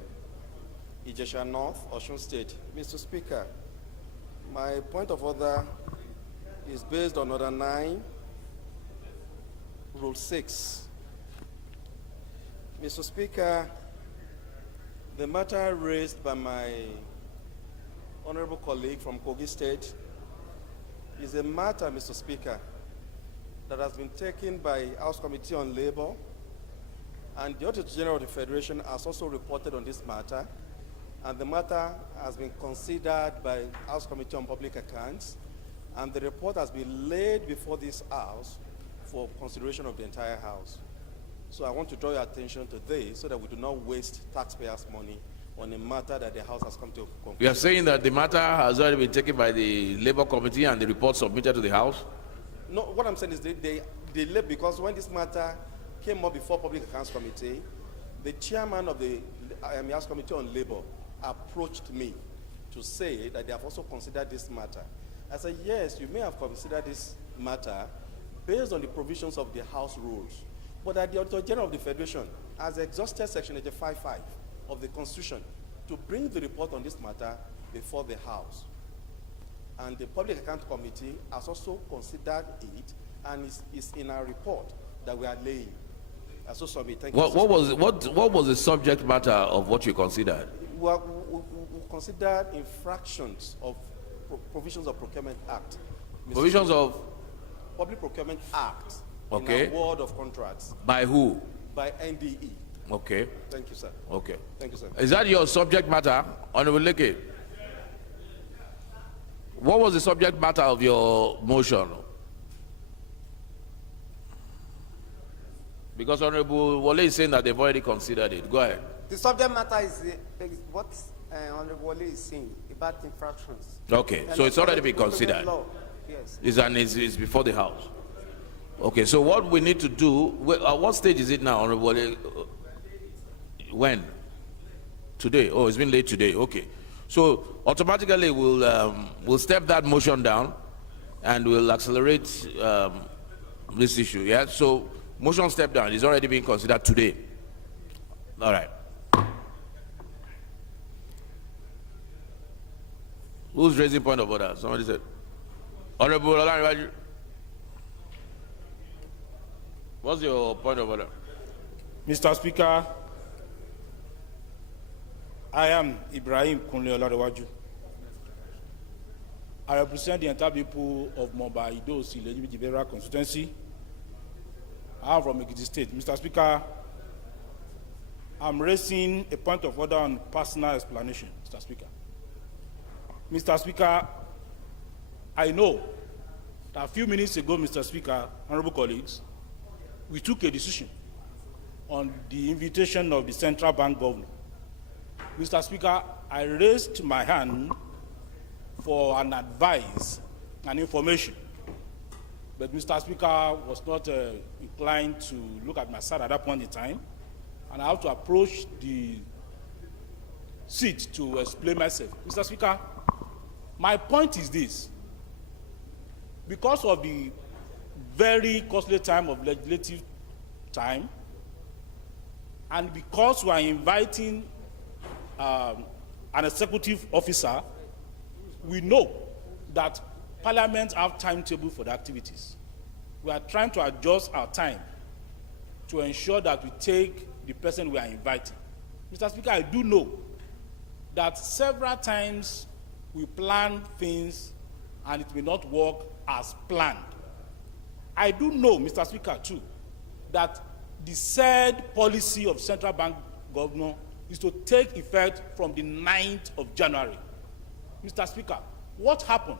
Ijesha North, Osun State. Mr. Speaker, my point of order is based on Order 9, Rule 6. Mr. Speaker, the matter raised by my honorable colleague from Kogi State is a matter, Mr. Speaker, that has been taken by House Committee on Labor, and the Auditor General of the Federation has also reported on this matter, and the matter has been considered by House Committee on Public Accounts, and the report has been laid before this House for consideration of the entire House. So I want to draw your attention to this so that we do not waste taxpayers' money on a matter that the House has come to conclude. You are saying that the matter has already been taken by the Labor Committee and the report submitted to the House? No, what I'm saying is they delayed because when this matter came up before Public Accounts Committee, the chairman of the House Committee on Labor approached me to say that they have also considered this matter. I said, yes, you may have considered this matter based on the provisions of the House rules, but that the Auditor General of the Federation has exhausted Section 85.5 of the Constitution to bring the report on this matter before the House. And the Public Account Committee has also considered it and is in our report that we are laying. So sorry, thank you. What was the subject matter of what you considered? We considered infractions of provisions of Procurement Act. Provisions of? Public Procurement Act. Okay. In award of contracts. By who? By NDE. Okay. Thank you, sir. Okay. Thank you, sir. Is that your subject matter, Honorable Leke? What was the subject matter of your motion? Because Honorable Wole is saying that they've already considered it. Go ahead. The subject matter is what Honorable Wole is saying about infractions. Okay, so it's already been considered. Yes. It's before the House. Okay, so what we need to do, at what stage is it now, Honorable Wole? When? Today? Oh, it's been late today. Okay. So automatically we'll step that motion down and we'll accelerate this issue. Yeah. So motion step down is already being considered today. All right. Who's raising point of order? Somebody said. Honorable Olanrewaju. What's your point of order? Mr. Speaker, I am Ibrahim Kunle Olarewaju. I represent the entire people of Moba Idosi Legislative constituency. I am from Ekiti State. Mr. Speaker, I'm raising a point of order on personal explanation, Mr. Speaker. Mr. Speaker, I know that a few minutes ago, Mr. Speaker, honorable colleagues, we took a decision on the invitation of the central bank governor. Mr. Speaker, I raised my hand for an advice and information, but Mr. Speaker was not inclined to look at my side at that point in time, and I have to approach the seat to explain myself. Mr. Speaker, my point is this. Because of the very costly time of legislative time, and because we are inviting an executive officer, we know that Parliament have timetable for the activities. We are trying to adjust our time to ensure that we take the person we are inviting. Mr. Speaker, I do know that several times we plan things and it may not work as planned. I do know, Mr. Speaker, too, that the said policy of central bank governor is to take effect from the 9th of January. Mr. Speaker, what happened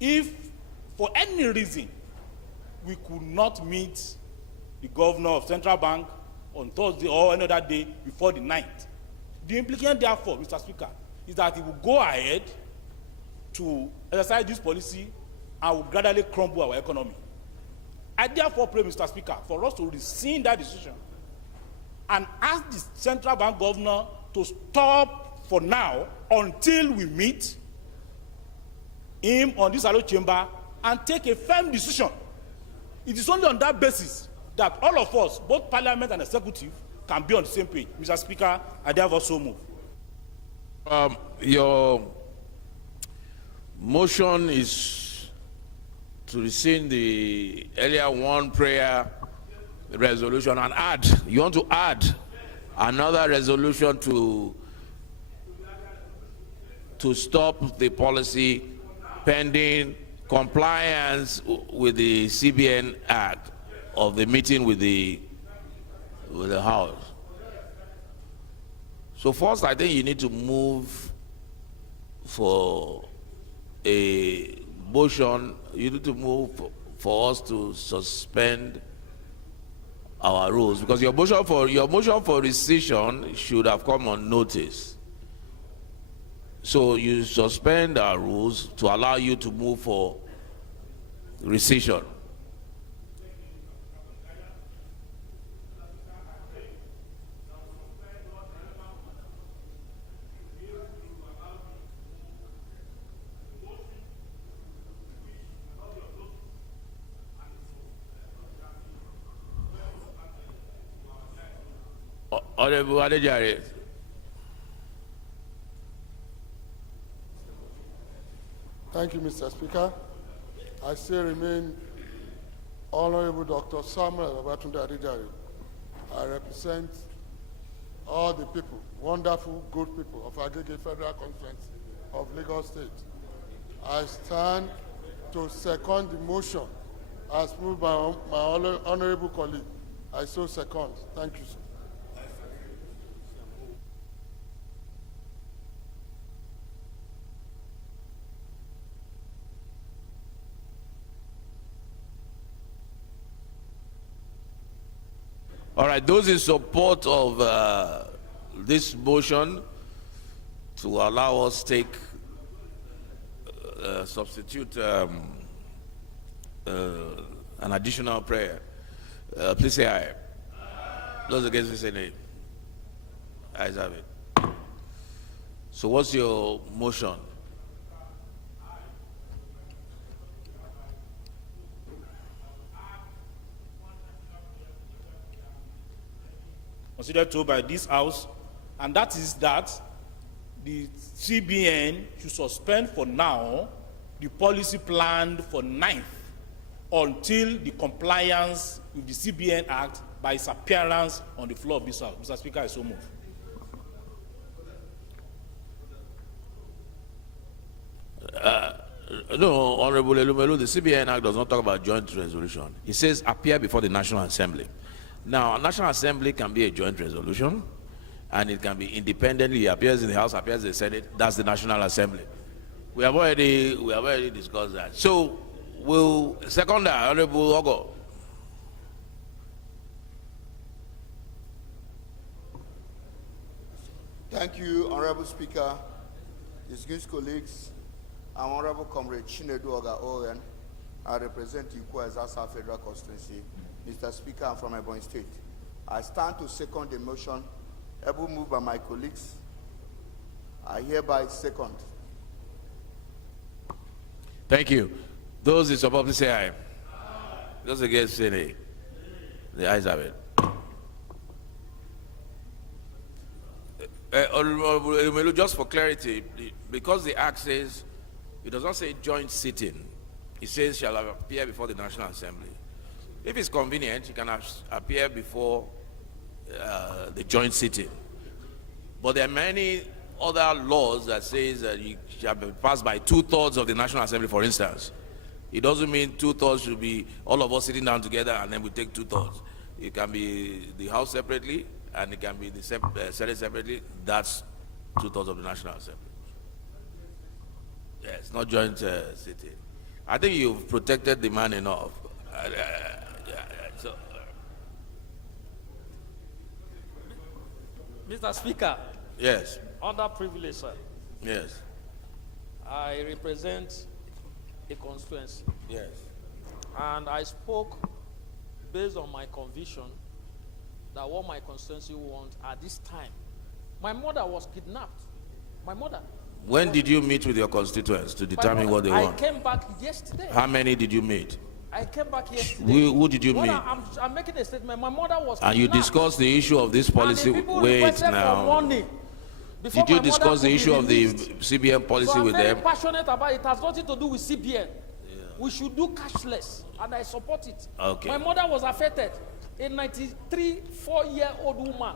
if, for any reason, we could not meet the governor of central bank on Thursday or another day before the 9th? The implication, therefore, Mr. Speaker, is that he will go ahead to exercise this policy and will gradually crumble our economy. I therefore pray, Mr. Speaker, for us to rescind that decision and ask the central bank governor to stop for now until we meet him on this allo chamber and take a firm decision. It is only on that basis that all of us, both Parliament and Executive, can be on the same page. Mr. Speaker, I therefore so move. Your motion is to rescind the earlier one prayer resolution and add, you want to add another resolution to stop the policy pending compliance with the CBN Act of the meeting with the House. So first, I think you need to move for a motion. You need to move for us to suspend our rules, because your motion for rescission should have come on notice. So you suspend our rules to allow you to move for rescission. Honorable Adejare. Thank you, Mr. Speaker. I still remain Honorable Dr. Samuel Babatunde Adejare. I represent all the people, wonderful, good people of Agege Federal Conference of Lagos State. I stand to second the motion as moved by my honorable colleague. I so second. Thank you, sir. All right, those in support of this motion to allow us take substitute an additional prayer, please say aye. Those against, please say nay. Ayes have it. So what's your motion? Considered to by this House, and that is that the CBN should suspend for now the policy planned for 9th until the compliance with the CBN Act by its appearance on the floor of this House. Mr. Speaker, I so move. No, Honorable Elumelu, the CBN Act does not talk about joint resolution. It says appear before the National Assembly. Now, a National Assembly can be a joint resolution, and it can be independently. It appears in the House, appears in the Senate. That's the National Assembly. We have already discussed that. So, we'll second that, Honorable Ogo. Thank you, Honorable Speaker, distinguished colleagues. I'm Honorable Comrade Chinedu Oga Owen. I represent Ikwa Ezasa Federal Constituency. Mr. Speaker, I'm from Ebonyi State. I stand to second the motion, able moved by my colleagues. I hereby second. Thank you. Those in support, please say aye. Those against, say nay. The ayes have it. Just for clarity, because the Act says, it does not say joint sitting. It says shall appear before the National Assembly. If it's convenient, you can appear before the joint sitting. But there are many other laws that says that you shall be passed by 2/3 of the National Assembly, for instance. It doesn't mean 2/3 should be all of us sitting down together and then we take 2/3. It can be the House separately and it can be the Senate separately. That's 2/3 of the National Assembly. Yes, not joint sitting. I think you've protected the man enough. Mr. Speaker. Yes. Under privilege, sir. Yes. I represent a constituency. Yes. And I spoke based on my conviction that what my constituency wants at this time. My mother was kidnapped. My mother. When did you meet with your constituents to determine what they want? I came back yesterday. How many did you meet? I came back yesterday. Who did you meet? I'm making a statement. My mother was And you discussed the issue of this policy. Wait now. Did you discuss the issue of the CBN policy with them? I'm very passionate about it. It has nothing to do with CBN. Yeah. We should do cashless, and I support it. Okay. My mother was affected. A 93-4-year-old woman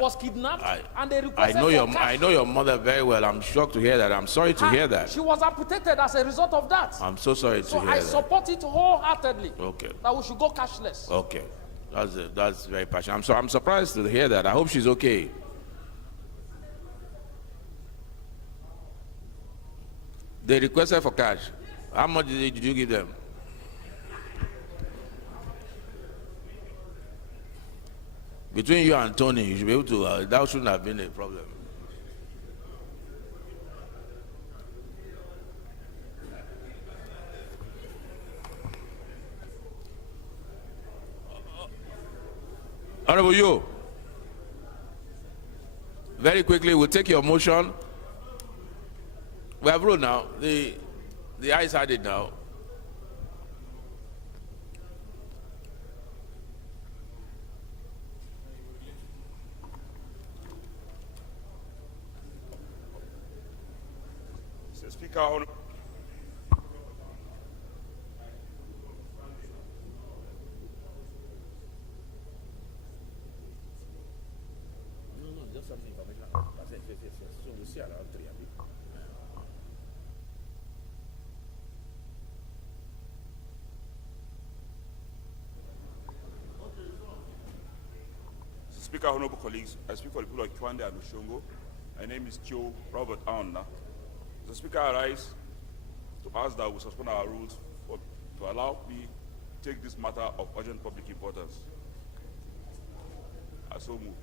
was kidnapped, and they requested cash. I know your mother very well. I'm shocked to hear that. I'm sorry to hear that. She was amputated as a result of that. I'm so sorry to hear that. So I support it wholeheartedly. Okay. That we should go cashless. Okay. That's very passionate. I'm surprised to hear that. I hope she's okay. They requested for cash. How much did you give them? Between you and Tony, you should be able to, that shouldn't have been a problem. Honorable you, very quickly, we'll take your motion. We have ruled now. The ayes had it now. Mr. Speaker, just some information. So we'll see around 3. Speaker, honorable colleagues, I speak for the people of Kiwande and Ushongo. My name is Kyo Robert Aonna. The Speaker, I rise to ask that we suspend our rules to allow me to take this matter of urgent public importance. I so move.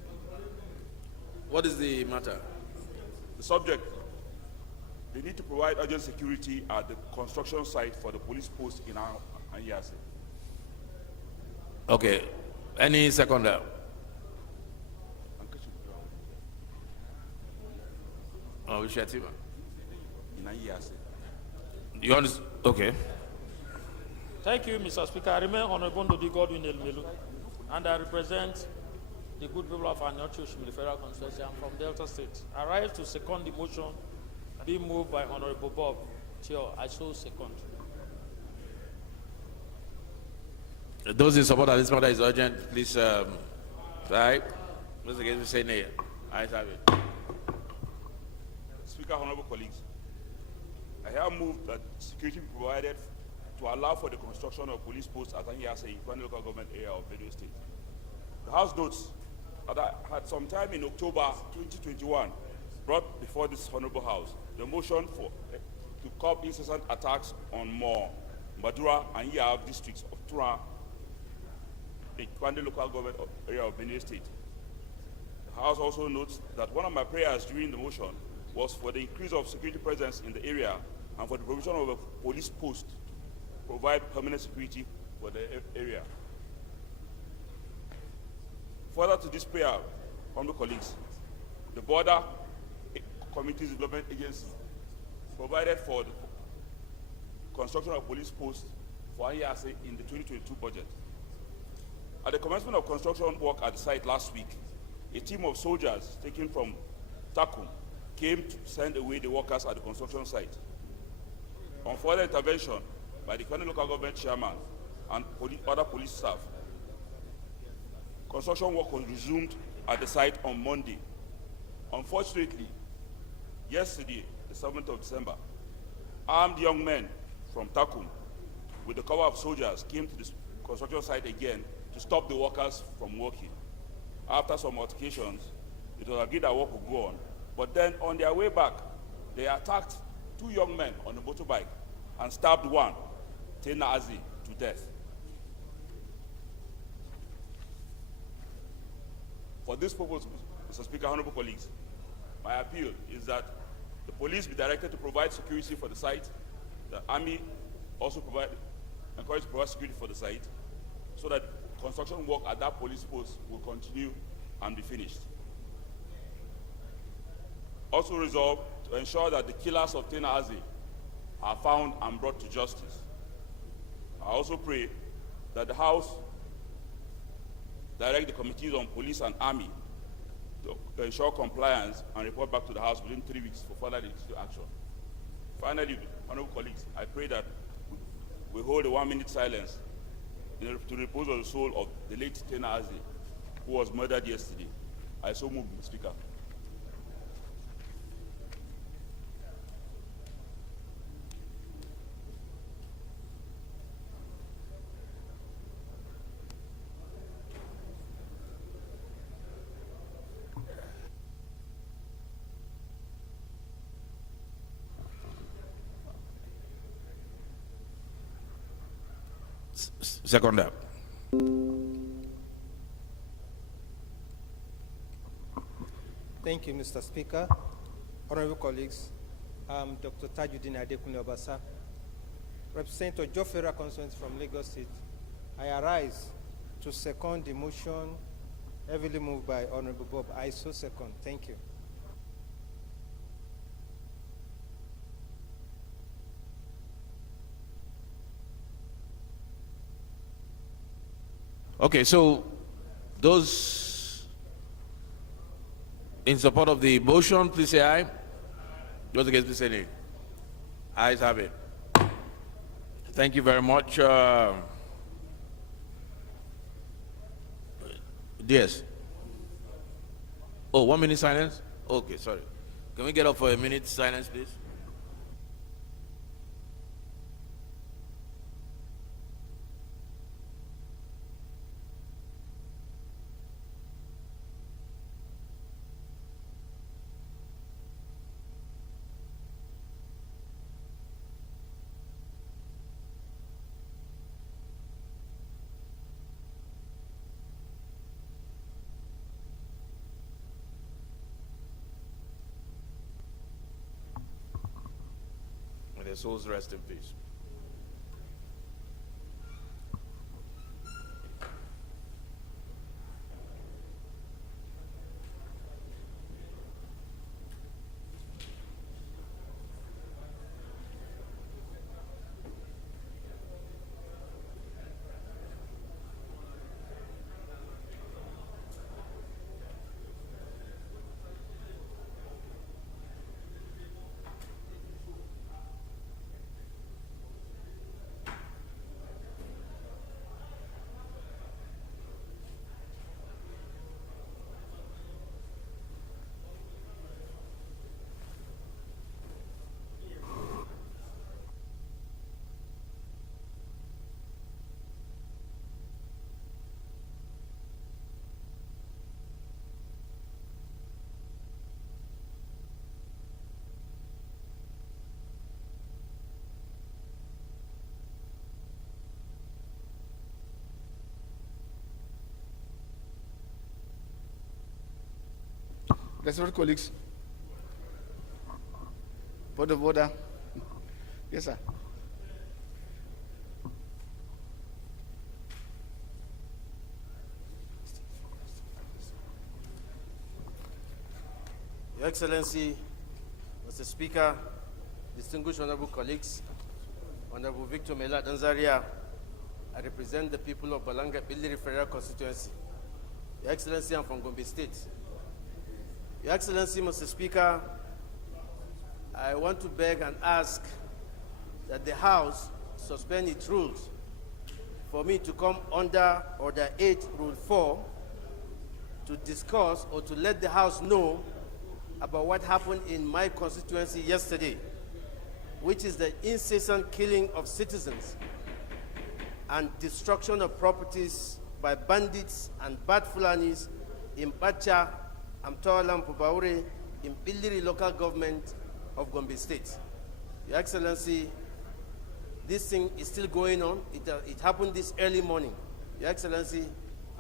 What is the matter? The subject, they need to provide urgent security at the construction site for the police post in Anyase. Okay. Any seconder? Oh, Shatima. In Anyase. You understand? Okay. Thank you, Mr. Speaker. I remain Honorable Ndodi Godwin Elmelu, and I represent the good people of Anyocho Federal Constituency. I'm from Delta State. I rise to second the motion being moved by Honorable Bob. Chair, I so second. Those in support of this matter is urgent. Please, right? Those against say nay. Ayes have it. Speaker, honorable colleagues, I have moved that security be provided to allow for the construction of police posts at Anyase in one local government area of Benue State. The House notes that I had sometime in October 2021 brought before this honorable House the motion to curb incessant attacks on Mo, Madura, and Yav districts of Tura in Kwande local government area of Benue State. The House also notes that one of my prayers during the motion was for the increase of security presence in the area and for the provision of a police post to provide permanent security for the area. Further to this prayer, honorable colleagues, the Border Communities Development Agency provided for the construction of police posts for Anyase in the 2022 budget. At the commencement of construction work at the site last week, a team of soldiers taken from Takum came to send away the workers at the construction site. On further intervention by the Kwande local government chairman and other police staff, construction work was resumed at the site on Monday. Unfortunately, yesterday, the 7th of December, armed young men from Takum with the cover of soldiers came to the construction site again to stop the workers from working. After some altercations, it was agreed that work would go on. But then on their way back, they attacked two young men on a motorbike and stabbed one, Tena Azi, to death. For this purpose, Mr. Speaker, honorable colleagues, my appeal is that the police be directed to provide security for the site, the army also encouraged to provide security for the site, so that construction work at that police post will continue and be finished. Also resolved to ensure that the killers of Tena Azi are found and brought to justice. I also pray that the House direct the committees on police and army to ensure compliance and report back to the House within 3 weeks for further legislative action. Finally, honorable colleagues, I pray that we hold a 1-minute silence to repose on the soul of the late Tena Azi, who was murdered yesterday. I so move, Mr. Speaker. Second up. Thank you, Mr. Speaker. Honorable colleagues, I'm Dr. Tajuddin Adekunle Obasa, representative of Jofera Constituency from Lagos State. I arise to second the motion heavily moved by Honorable Bob. I so second. Thank you. Okay, so those in support of the motion, please say aye. Those against, please say nay. Ayes have it. Thank you very much. Yes. Oh, 1 minute silence? Okay, sorry. Can we get up for a minute silence, please? May their souls rest in peace. Respected colleagues, point of order. Yes, sir. Your Excellency, Mr. Speaker, distinguished honorable colleagues, Honorable Victor Mela Danzaria, I represent the people of Balanga Plenary Federal Constituency. Your Excellency, I'm from Gombe State. Your Excellency, Mr. Speaker, I want to beg and ask that the House suspend its rules for me to come under Order 8, Rule 4, to discuss or to let the House know about what happened in my constituency yesterday, which is the incessant killing of citizens and destruction of properties by bandits and bad Fulanis in Bacha, Amtawalam, Pubaure, in Pildiri local government of Gombe State. Your Excellency, this thing is still going on. It happened this early morning. Your Excellency,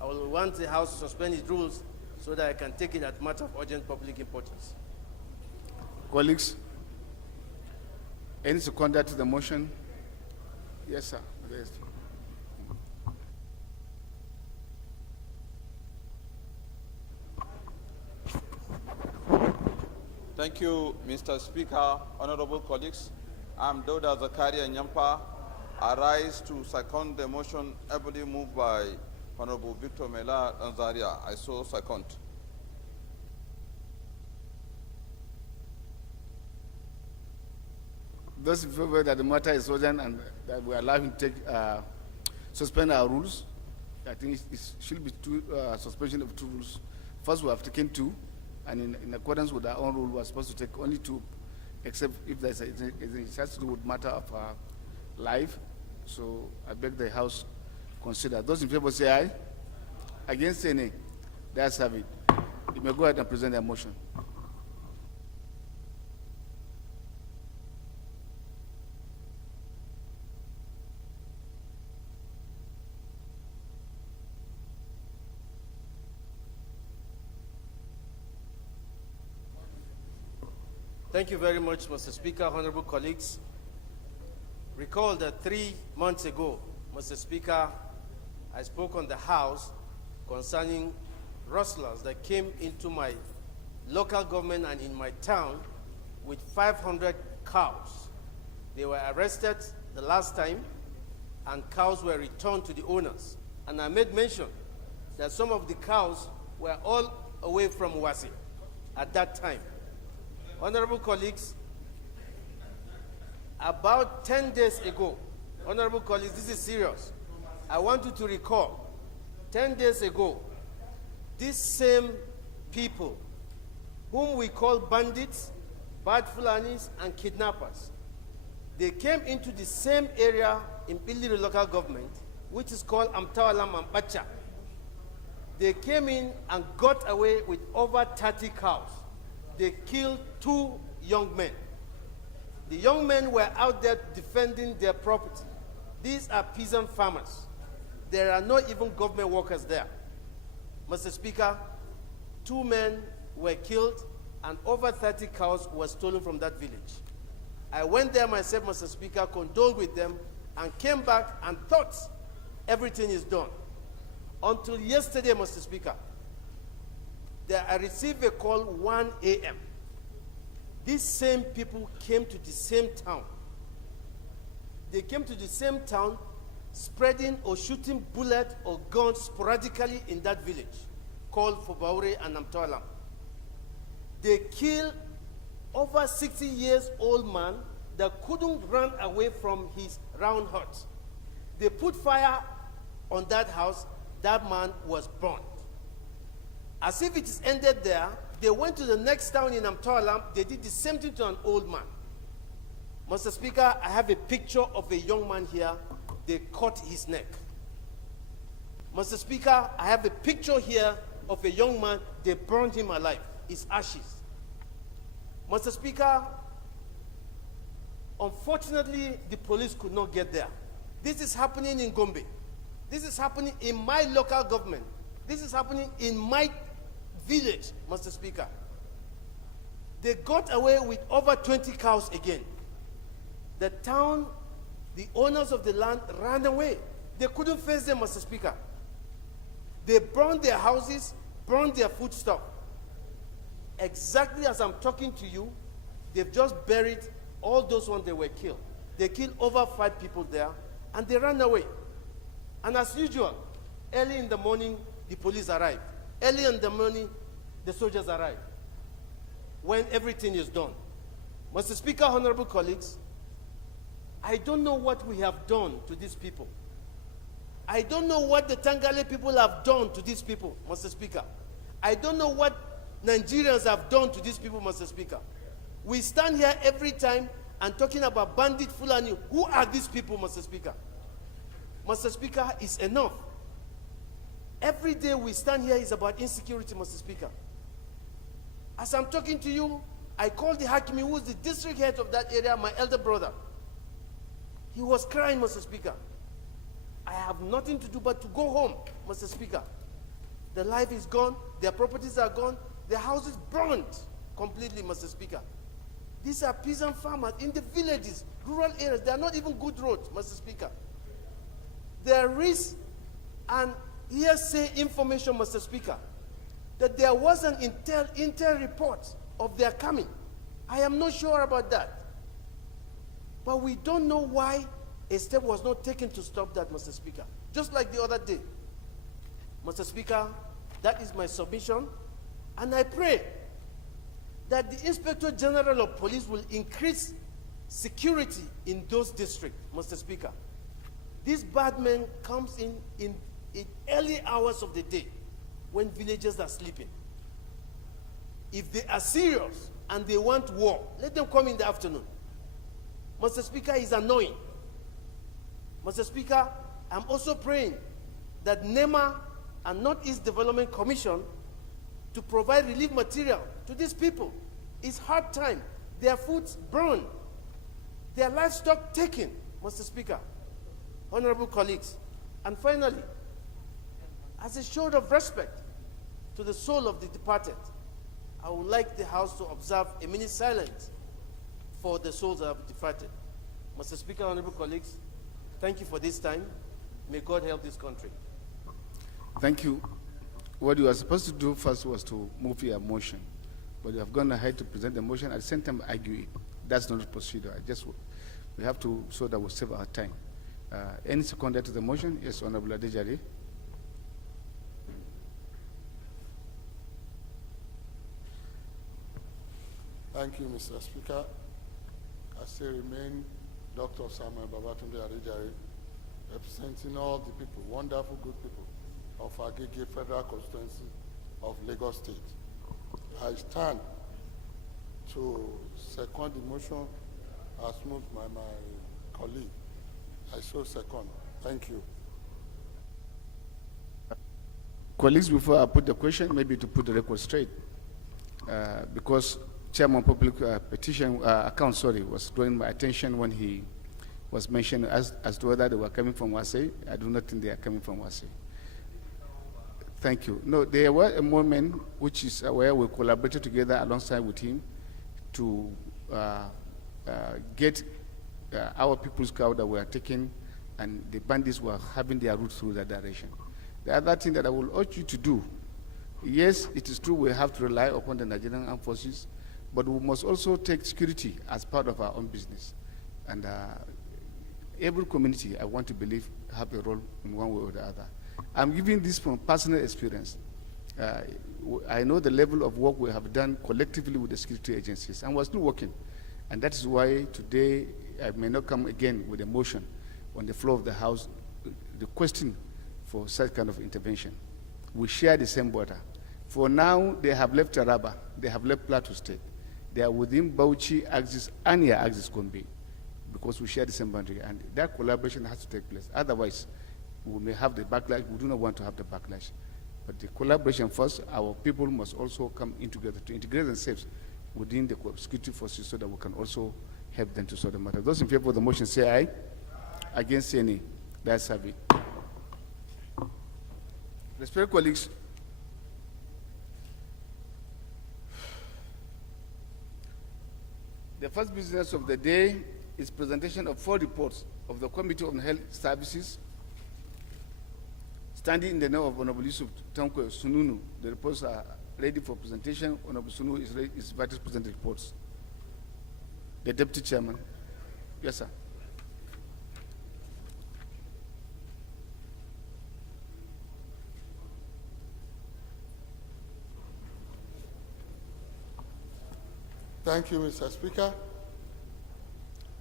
I will want the House to suspend its rules so that I can take it as a matter of urgent public importance. Colleagues, any seconder to the motion? Yes, sir. Yes. Thank you, Mr. Speaker, honorable colleagues. I'm Doda Zakaria Nyampa. I rise to second the motion ably moved by Honorable Victor Mela Danzaria. I so second. Those in favor that the matter is urgent and that we allow him to take, suspend our rules, I think it should be suspension of 2 rules. First, we have taken 2, and in accordance with our own rule, we are supposed to take only 2, except if there's it has to do with matter of life. So I beg the House consider. Those in favor say aye. Against say nay. That's have it. You may go ahead and present their motion. Thank you very much, Mr. Speaker, honorable colleagues. Recall that 3 months ago, Mr. Speaker, I spoke on the House concerning rustlers that came into my local government and in my town with 500 cows. They were arrested the last time, and cows were returned to the owners. And I made mention that some of the cows were all away from Wasi at that time. Honorable colleagues, about 10 days ago, honorable colleagues, this is serious. I want you to recall, 10 days ago, these same people, whom we call bandits, bad Fulanis, and kidnappers, they came into the same area in Pildiri local government, which is called Amtawalam and Bacha. They came in and got away with over 30 cows. They killed 2 young men. The young men were out there defending their property. These are peasant farmers. There are not even government workers there. Mr. Speaker, 2 men were killed and over 30 cows were stolen from that village. I went there myself, Mr. Speaker, condoled with them, and came back and thought everything is done. Until yesterday, Mr. Speaker, I received a call 1 a.m. These same people came to the same town. They came to the same town spreading or shooting bullets or guns sporadically in that village called Fubaure and Namtoalam. They killed over 60 years old man that couldn't run away from his round hut. They put fire on that house. That man was burned. As if it is ended there, they went to the next town in Amtawalam. They did the same thing to an old man. Mr. Speaker, I have a picture of a young man here. They cut his neck. Mr. Speaker, I have a picture here of a young man. They burned him alive. His ashes. Mr. Speaker, unfortunately, the police could not get there. This is happening in Gombe. This is happening in my local government. This is happening in my village, Mr. Speaker. They got away with over 20 cows again. The town, the owners of the land ran away. They couldn't face them, Mr. Speaker. They burned their houses, burned their foodstuff. Exactly as I'm talking to you, they've just buried all those ones that were killed. They killed over 5 people there, and they ran away. And as usual, early in the morning, the police arrived. Early in the morning, the soldiers arrived. When everything is done. Mr. Speaker, honorable colleagues, I don't know what we have done to these people. I don't know what the Tangale people have done to these people, Mr. Speaker. I don't know what Nigerians have done to these people, Mr. Speaker. We stand here every time and talking about bandit Fulani. Who are these people, Mr. Speaker? Mr. Speaker, it's enough. Every day we stand here is about insecurity, Mr. Speaker. As I'm talking to you, I called the Hakimi, who is the district head of that area, my elder brother. He was crying, Mr. Speaker. I have nothing to do but to go home, Mr. Speaker. The life is gone, their properties are gone, their houses burned completely, Mr. Speaker. These are peasant farmers in the villages, rural areas. They are not even good roads, Mr. Speaker. There is an hearsay information, Mr. Speaker, that there was an intel report of their coming. I am not sure about that. But we don't know why a step was not taken to stop that, Mr. Speaker. Just like the other day. Mr. Speaker, that is my submission. And I pray that the Inspector General of Police will increase security in those districts, Mr. Speaker. This bad man comes in early hours of the day when villagers are sleeping. If they are serious and they want war, let them come in the afternoon. Mr. Speaker, is annoying. Mr. Speaker, I'm also praying that NEMA and Northeast Development Commission to provide relief material to these people. It's hard time. Their foods burned. Their livestock taken, Mr. Speaker. Honorable colleagues. And finally, as a show of respect to the soul of the departed, I would like the House to observe a minute silence for the souls that have departed. Mr. Speaker, honorable colleagues, thank you for this time. May God help this country. Thank you. What you were supposed to do first was to move your motion, but you have gone ahead to present the motion at the same time argue it. That's not the procedure. We have to, so that we save our time. Any seconder to the motion? Yes, Honorable Adejare. Thank you, Mr. Speaker. I still remain Dr. Samuel Babatunde Adejare, representing all the people, wonderful good people of Agege Federal Constituency of Lagos State. I stand to second the motion as moved by my colleague. I so second. Thank you. Colleagues, before I put the question, maybe to put the record straight, because Chairman Public Petition Account, was drawing my attention when he was mentioned as to whether they were coming from Wasay. I do not think they are coming from Wasay. Thank you. No, there was a moment which is where we collaborated together alongside with him to get our people's cow that were taken, and the bandits were having their route through that direction. The other thing that I will urge you to do, yes, it is true we have to rely upon the Nigerian Armed Forces, but we must also take security as part of our own business. And every community, I want to believe, have a role in one way or the other. I'm giving this from personal experience. I know the level of work we have done collectively with the security agencies, and we're still working. And that is why today I may not come again with a motion on the floor of the House, the question for such kind of intervention. We share the same border. For now, they have left Taraba, they have left Plateau State. They are within Bauchi axis and your axis Gombe, because we share the same boundary, and that collaboration has to take place. Otherwise, we may have the backlash. We do not want to have the backlash. But the collaboration first, our people must also come in together to integrate themselves within the security forces so that we can also help them to solve the matter. Those in favor of the motion say aye. Against any, that's have it. Respected colleagues, The first business of the day is presentation of 4 reports of the Committee on Health Services. Standing in the name of Honorable Yusuf Tanko Sununu, the reports are ready for presentation. Honorable Sununu is invited to present the reports. The Deputy Chairman. Yes, sir. Thank you, Mr. Speaker.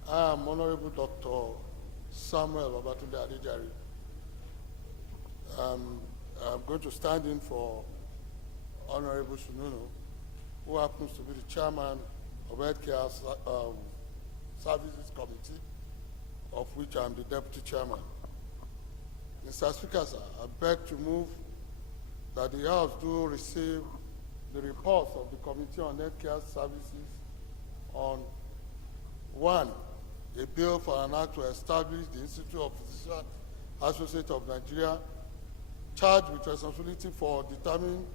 I am Honorable Dr. Samuel Babatunde Adejari. I'm going to stand in for Honorable Sununu, who happens to be the chairman of Healthcare Services Committee, of which I'm the deputy chairman. Mr. Speaker, sir, I beg to move that the House do receive the reports of the Committee on Healthcare Services on 1, a bill for an act to establish the Institute of Physicians Associates of Nigeria, charged with responsibility for determining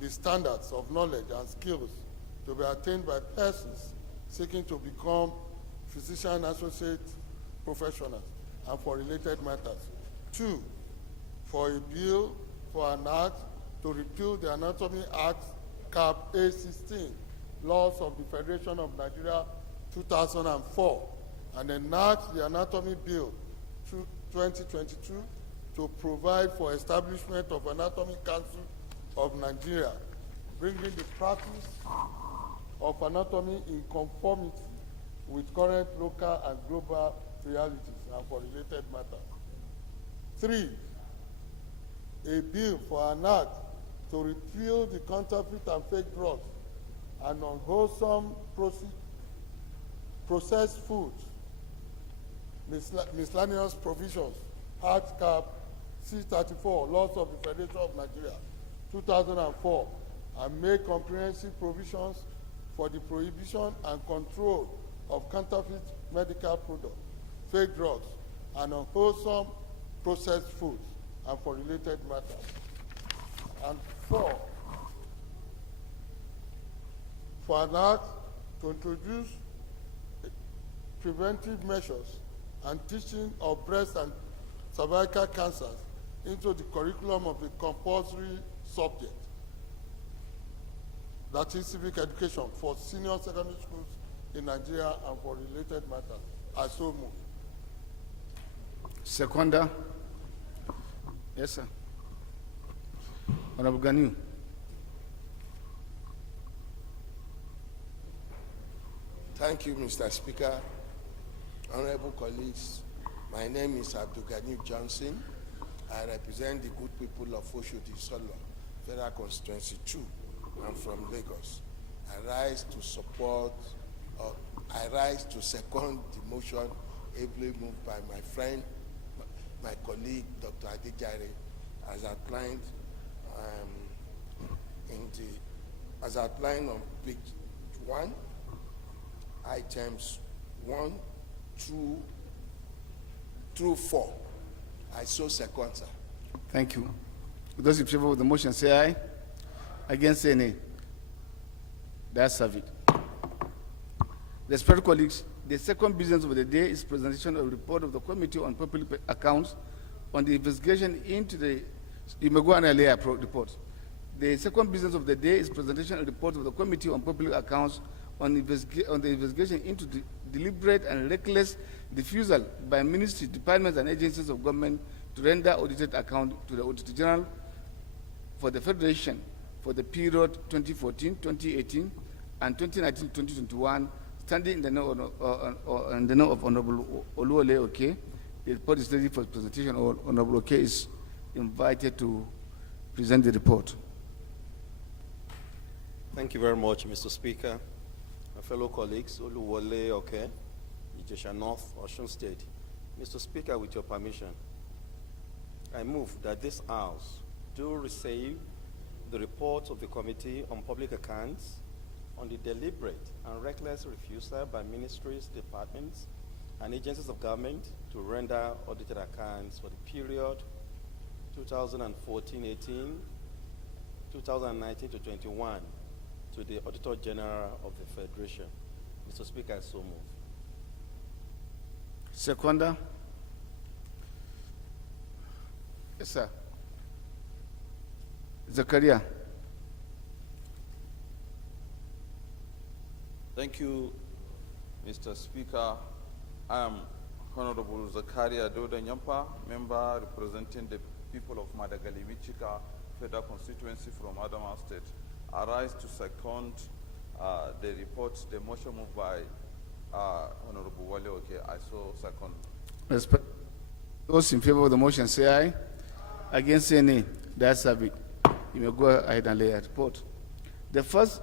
the standards of knowledge and skills to be attained by persons seeking to become physician associate professionals and for related matters. 2, for a bill for an act to repeal the Anatomy Act Cap A16, laws of the Federation of Nigeria 2004, and enact the Anatomy Bill 2022 to provide for establishment of Anatomy Council of Nigeria, bringing the practice of anatomy in conformity with current local and global realities and for related matters. 3, a bill for an act to repeal the counterfeit and fake drugs and unwholesome processed foods, miscellaneous provisions, Act Cap C34, laws of the Federation of Nigeria 2004, and make comprehensive provisions for the prohibition and control of counterfeit medical products, fake drugs, and unwholesome processed foods, and for related matters. And 4, for an act to introduce preventive measures and teaching of breast and cervical cancers into the curriculum of the compulsory subject, that is civic education for senior secondary schools in Nigeria and for related matters. I so move. Seconder. Yes, sir. Honorable Ganiu. Thank you, Mr. Speaker. Honorable colleagues, my name is Abdul Ganiu Johnson. I represent the good people of Oshodi Solo, Federal Constituency 2. I'm from Lagos. I rise to second the motion ably moved by my friend, my colleague, Dr. Adejari, as outlined on page 1, items 1 through 4. I so second, sir. Thank you. Those in favor of the motion say aye. Against say nay. That's it. Respected colleagues, the second business of the day is presentation of a report of the Committee on Public Accounts on the investigation into the report. The second business of the day is presentation of a report of the Committee on Public Accounts on the investigation into the deliberate and reckless refusal by ministries, departments, and agencies of government to render audited account to the Auditor General for the Federation for the period 2014-2018 and 2019-2021, standing in the name of Honorable Oluwole Oke. The report is ready for presentation. Honorable Oke is invited to present the report. Thank you very much, Mr. Speaker. My fellow colleagues, Oluwole Oke, Ijesha North, Osun State. Mr. Speaker, with your permission, I move that this House do receive the report of the Committee on Public Accounts on the deliberate and reckless refusal by ministries, departments, and agencies of government to render audited accounts for the period 2014-18, 2019-21 to the Auditor General of the Federation. Mr. Speaker, I so move. Seconder. Yes, sir. Zakaria. Thank you, Mr. Speaker. I am Honorable Zakaria Doda Nyampa, member representing the people of Madagali Michika Federal Constituency from Adamawa State. I rise to second the report, the motion moved by Honorable Wale Oke. I so second. Those in favor of the motion say aye. Against say nay. That's a bit. You may go ahead and lay a report. The first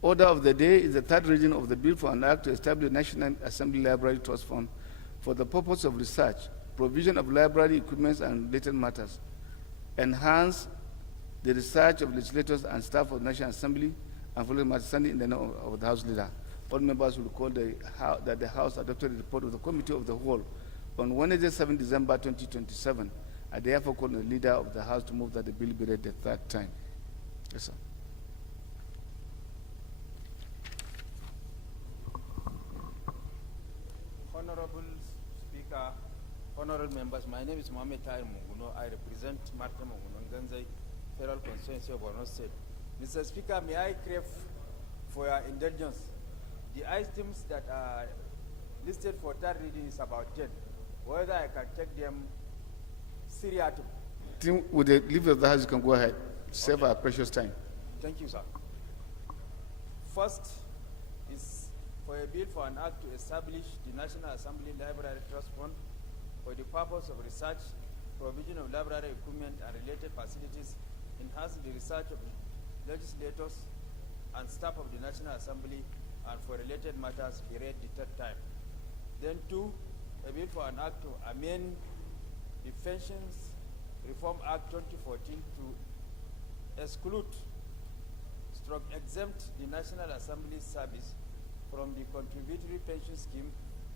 order of the day is the third reading of the bill for an act to establish the National Assembly Library Trust Fund for the purpose of research, provision of library equipment and related matters, enhance the research of legislators and staff of the National Assembly, and following my standing in the name of the House Leader. All members will recall that the House adopted the report of the Committee of the Whole on Wednesday, 7 December 2027. I therefore call on the Leader of the House to move that the bill be read the third time. Yes, sir. Honorable Speaker, honorable members, my name is Mohamed Tahir Munguno. I represent Martin Munguno Nganzai, Federal Constituency of Borno State. Mr. Speaker, may I crave for your indulgence? The items that are listed for third reading is about 10. Whether I can take them seriatim. With the leave of the House, you can go ahead. Save our precious time. Thank you, sir. First is for a bill for an act to establish the National Assembly Library Trust Fund for the purpose of research, provision of library equipment and related facilities, enhance the research of legislators and staff of the National Assembly, and for related matters be read the third time. Then 2, a bill for an act to amend the Pensions Reform Act 2014 to exclude exempt the National Assembly service from the contributory pension scheme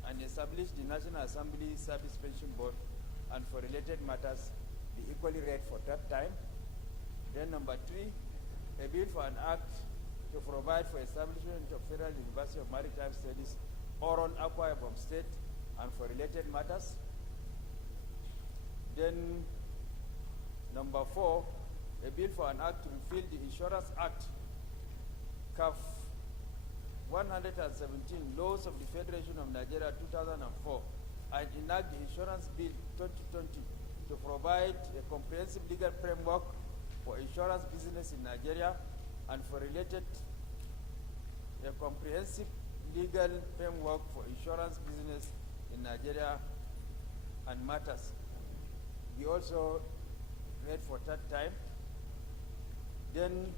and establish the National Assembly Service Pension Board, and for related matters be equally read for third time. Then number 3, a bill for an act to provide for establishment of Federal University of Maritime Studies Oron Akwa Ibom State, and for related matters. Then number 4, a bill for an act to repeal the Insurance Act CAF 117, Laws of the Federation of Nigeria 2004, and enact the Insurance Bill 2020 to provide a comprehensive legal framework for insurance business in Nigeria, and for related a comprehensive legal framework for insurance business in Nigeria and matters. We also read for third time. Then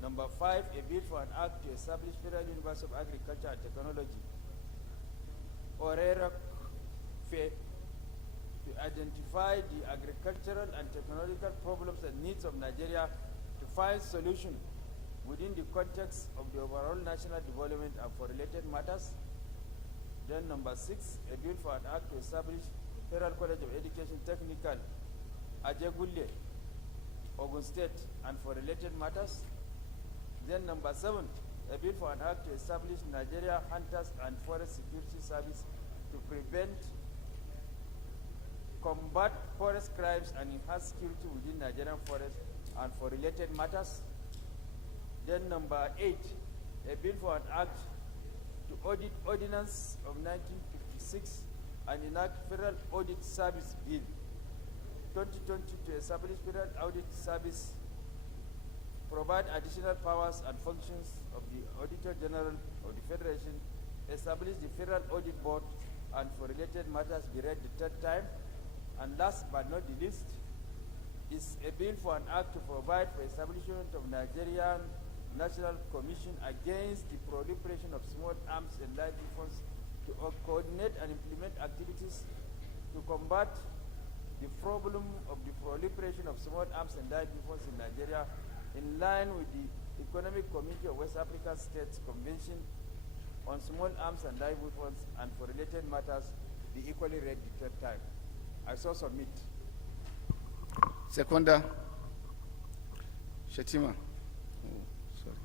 number 5, a bill for an act to establish Federal University of Agriculture and Technology, ORERA, to identify the agricultural and technological problems and needs of Nigeria, to find solution within the context of the overall national development and for related matters. Then number 6, a bill for an act to establish Federal College of Education Technical, Ajegulle, Ogun State, and for related matters. Then number 7, a bill for an act to establish Nigeria Hunters and Forest Security Service to prevent, combat forest crimes and enhance security within Nigerian forests and for related matters. Then number 8, a bill for an act to audit Ordinance of 1956 and enact Federal Audit Service Bill 2020 to establish Federal Audit Service, provide additional powers and functions of the Auditor General of the Federation, establish the Federal Audit Board, and for related matters be read the third time. And last but not the least is a bill for an act to provide for establishment of Nigerian National Commission against the proliferation of small arms and light weapons to coordinate and implement activities to combat the problem of the proliferation of small arms and light weapons in Nigeria, in line with the Economic Community of West African States Convention on Small Arms and Light Weapons, and for related matters be equally read the third time. I so submit. Seconder. Shetima. Oh, sorry.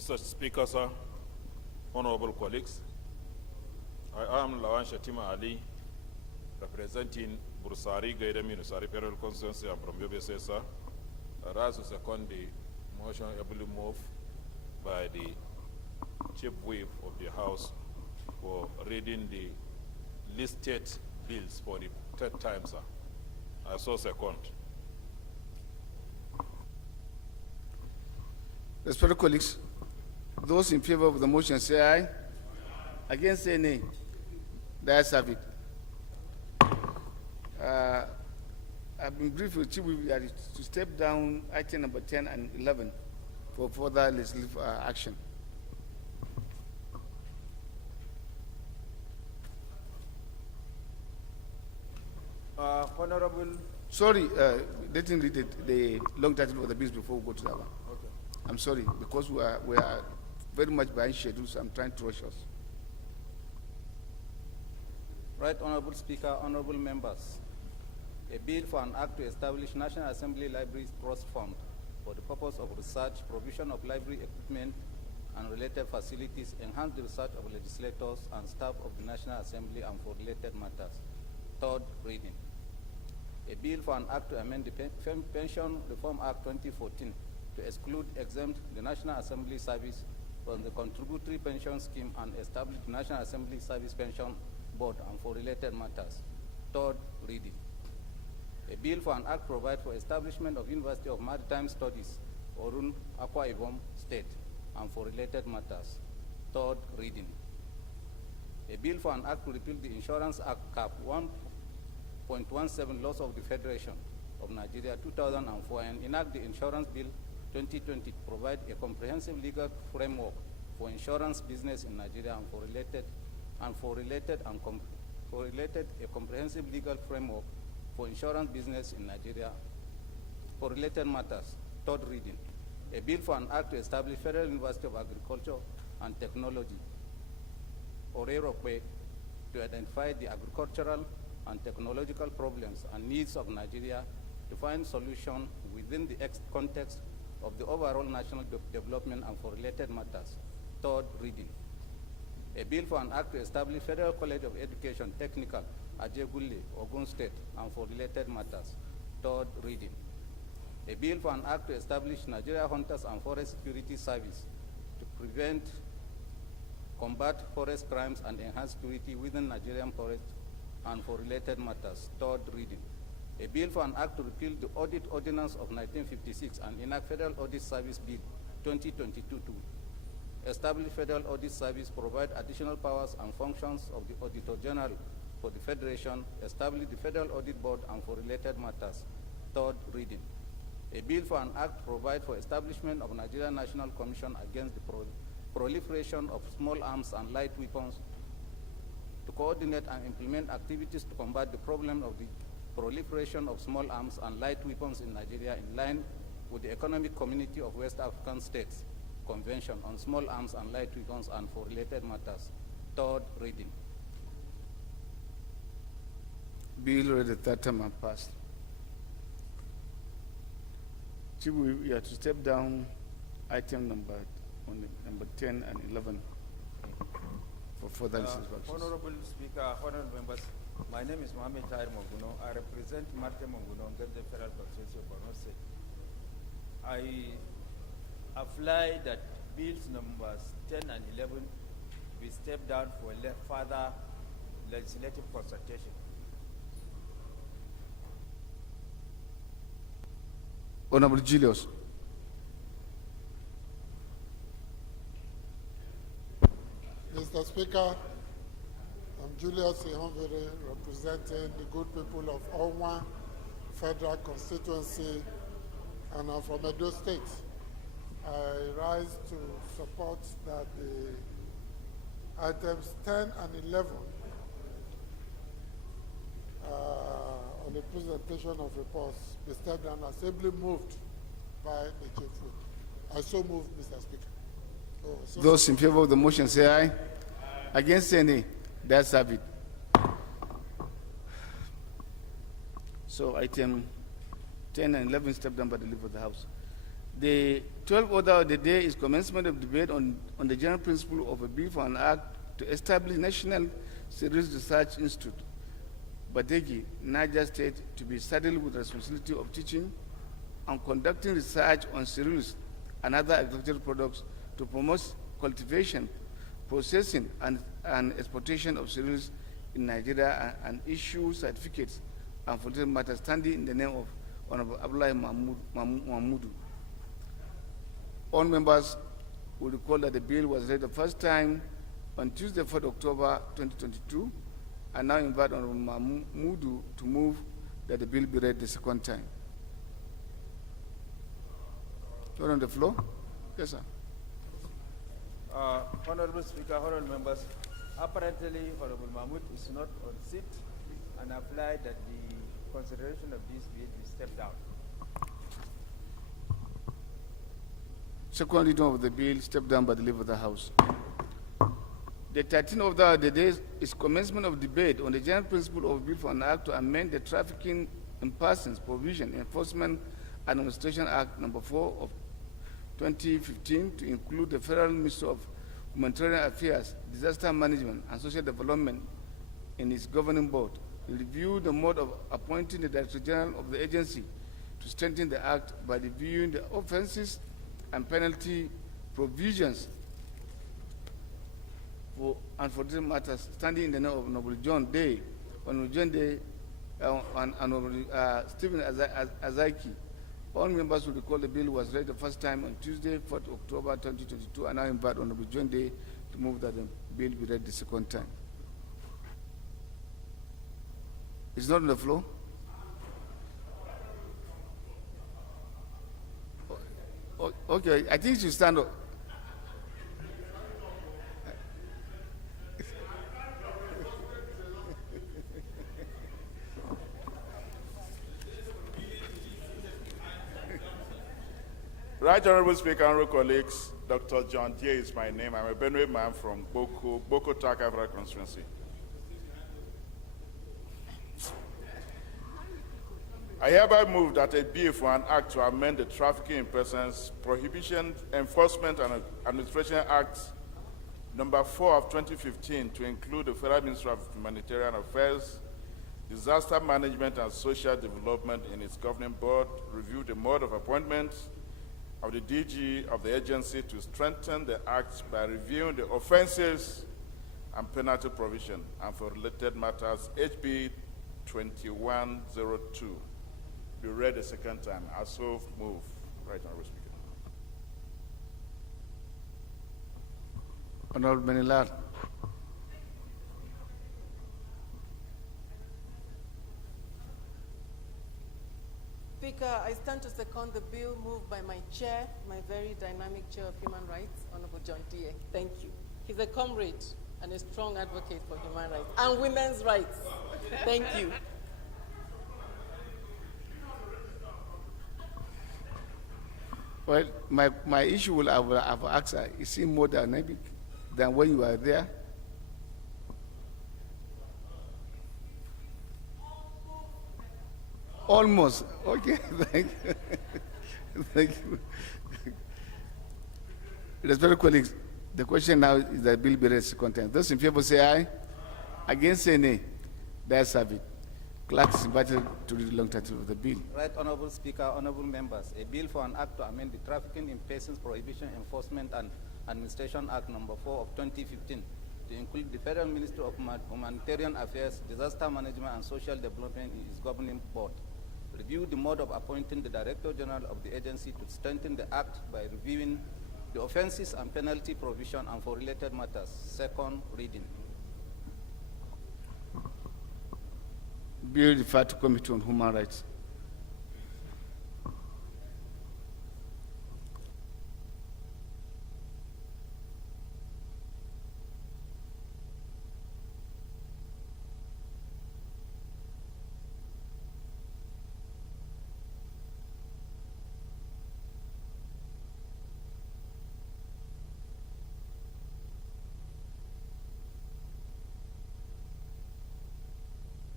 Mr. Speaker, sir, honorable colleagues, I am Lawan Shatima Ali, representing Bursari, Gaidam Unusari Federal Constituency. I'm from Yobe, sir. I rise to second the motion ably moved by the chief whip of the House for reading the listed bills for the third time, sir. I so second. Respected colleagues, those in favor of the motion say aye. Against say nay. The ayes have it. I've been briefed with Chief Whip that to step down item number 10 and 11 for further legislative action. Honorable. Sorry, they didn't read the long title of the bills before we go to that one. Okay. I'm sorry, because we are very much behind schedule, so I'm trying to rush us. Right Honorable Speaker, honorable members, a bill for an act to establish National Assembly Library Trust Fund for the purpose of research, provision of library equipment and related facilities, enhance the research of legislators and staff of the National Assembly and for related matters. Third reading. A bill for an act to amend the Pension Reform Act 2014 to exclude exempt the National Assembly Service from the contributory pension scheme and establish the National Assembly Service Pension Board and for related matters. Third reading. A bill for an act provide for establishment of University of Maritime Studies, Orun, Akwa Ibom State, and for related matters. Third reading. A bill for an act to repeal the Insurance Act Cap 1.17 Laws of the Federation of Nigeria 2004 and enact the Insurance Bill 2020 to provide a comprehensive legal framework for insurance business in Nigeria and for related a comprehensive legal framework for insurance business in Nigeria for related matters. Third reading. A bill for an act to establish Federal University of Agriculture and Technology, Orerokwe, to identify the agricultural and technological problems and needs of Nigeria to find solution within the context of the overall national development and for related matters. Third reading. A bill for an act to establish Federal College of Education Technical, Ajegunle, Ogun State, and for related matters. Third reading. A bill for an act to establish Nigeria Hunters and Forest Security Service to prevent, combat forest crimes and enhance security within Nigerian forests and for related matters. Third reading. A bill for an act to repeal the Audit Ordinance of 1956 and enact Federal Audit Service Bill 2022 to establish Federal Audit Service, provide additional powers and functions of the Auditor General for the Federation, establish the Federal Audit Board and for related matters. Third reading. A bill for an act to provide for establishment of Nigerian National Commission against the proliferation of small arms and light weapons to coordinate and implement activities to combat the problem of the proliferation of small arms and light weapons in Nigeria in line with the Economic Community of West African States Convention on Small Arms and Light Weapons and for related matters. Third reading. Bill read the third time and passed. Chief, we have to step down item number 10 and 11 for further legislative actions. Honorable Speaker, honorable members, my name is Mohamed Tahir Monguno. I represent Marte Monguno, Gende Federal Constituency of Borno State. I apply that bills numbers 10 and 11 be stepped down for further legislative consultation. Honorable Julius. Mr. Speaker, I'm Julius Ihonvere, representing the good people of Onwa Federal Constituency, and I'm from Edo State. I rise to support that the items 10 and 11 on the presentation of reports be stepped down as ably moved by the Chief Whip. I so move, Mr. Speaker. Those in favor of the motion say aye. Against say nay. The ayes have it. So item 10 and 11 stepped down by the leave of the House. The 12th order of the day is commencement of debate on the general principle of a bill for an act to establish National Serious Research Institute, Badegi, Niger State, to be saddled with responsibility of teaching and conducting research on cereals and other agricultural products to promote cultivation, processing, and exportation of cereals in Nigeria and issue certificates and for matters standing in the name of Honorable Abdullahi Mahmudu. All members will recall that the bill was read the first time on Tuesday, 4th October 2022, and now invite Honorable Mahmudu to move that the bill be read the second time. You're on the floor? Yes, sir. Honorable Speaker, honorable members, apparently Honorable Mahmoud is not on seat and applied that the consideration of this bill be stepped down. Second reading of the bill stepped down by the leave of the House. The 13th order of the day is commencement of debate on the general principle of a bill for an act to amend the Trafficking in Persons Provision Enforcement Administration Act No. 4 of 2015 to include the Federal Ministry of Humanitarian Affairs, Disaster Management, and Social Development in its governing board. Review the mode of appointing the Director General of the agency to strengthen the act by reviewing the offenses and penalty provisions for these matters standing in the name of Honorable John Day, Honorable John Day, and Honorable Stephen Azaiki. All members will recall the bill was read the first time on Tuesday, 4th October 2022, and I invite Honorable John Day to move that the bill be read the second time. It's not on the floor? Okay, I think you should stand up. Right Honorable Speaker, honorable colleagues, Dr. John Dier is my name. I'm a Benue man from Boko Takavra constituency. I hereby move that a bill for an act to amend the Trafficking in Persons Prohibition, Enforcement, and Administration Act No. 4 of 2015 to include the Federal Ministry of Humanitarian Affairs, Disaster Management, and Social Development in its governing board, review the mode of appointment of the DG of the agency to strengthen the act by reviewing the offenses and penalty provision, and for related matters, HB 2102. Be read a second time. I so move. Right, Honorable Speaker. Honorable Benilar. Speaker, I stand to second the bill moved by my chair, my very dynamic chair of human rights, Honorable John Dier. Thank you. He's a comrade and a strong advocate for human rights and women's rights. Thank you. Well, my issue will have asked her, is he more dynamic than when you are there? Almost. Okay, thank you. Thank you. Respected colleagues, the question now is that bill be read second time. Those in favor say aye. Against say nay. That's have it. Clerk is invited to read the long title of the bill. Right, Honorable Speaker, honorable members, a bill for an act to amend the Trafficking in Persons Prohibition Enforcement and Administration Act No. 4 of 2015 to include the Federal Ministry of Humanitarian Affairs, Disaster Management, and Social Development in its governing board. Review the mode of appointing the Director General of the agency to strengthen the act by reviewing the offenses and penalty provision and for related matters. Second reading. Bill referred to Committee on Human Rights.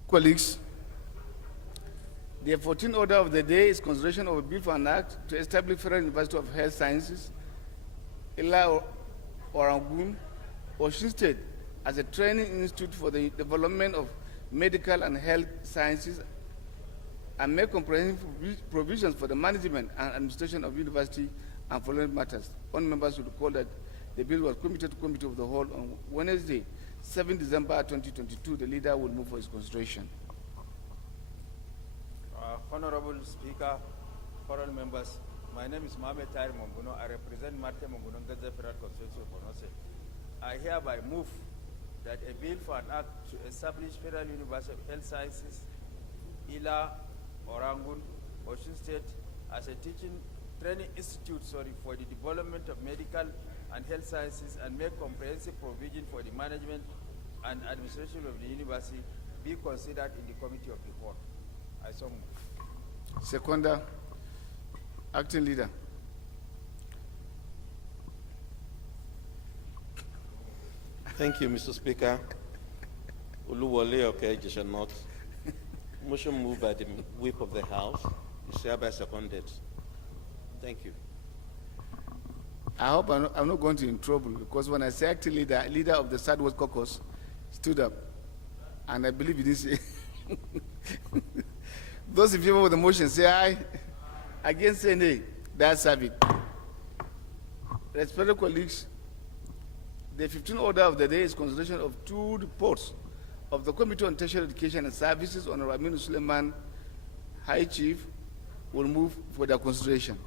Colleagues, The 14th order of the day is consideration of a bill for an act to establish Federal University of Health Sciences, Ila Orangun, Osun State, as a training institute for the development of medical and health sciences, and make comprehensive provisions for the management and administration of university and following matters. All members should recall that the bill was committed to Committee of the Whole on Wednesday, 7 December 2022. The leader will move for its consideration. Honorable Speaker, honorable members, my name is Mohamed Tahir Monguno. I represent Marte Monguno Gaza Federal Constituency of Borno State. I hereby move that a bill for an act to establish Federal University of Health Sciences, Ila Orangun, Osun State, as a training institute for the development of medical and health sciences, and make comprehensive provision for the management and administration of the university be considered in the Committee of the Whole. I so move. Seconder, acting leader. Thank you, Mr. Speaker. Uluwole Okejisha North. Motion moved by the whip of the House is hereby seconded. Thank you. I hope I'm not going to in trouble, because when I say acting leader, leader of the Southwest Caucus stood up, and I believe he didn't say. Those in favor of the motion say aye. Against say nay. That's have it. Respected colleagues, the 15th order of the day is consideration of two reports of the Committee on Tertiary Education and Services. Honorable Aminu Suleiman, High Chief, will move for their consideration.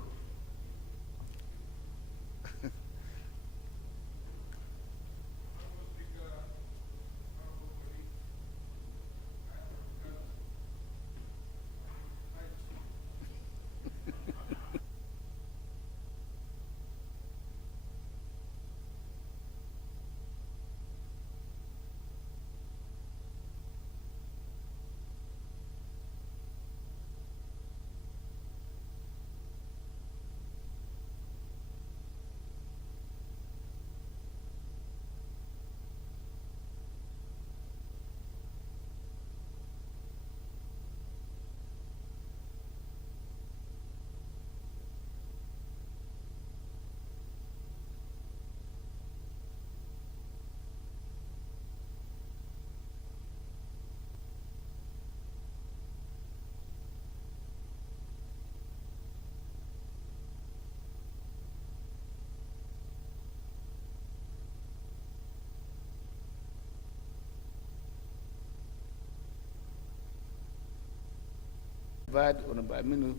Honorable Aminu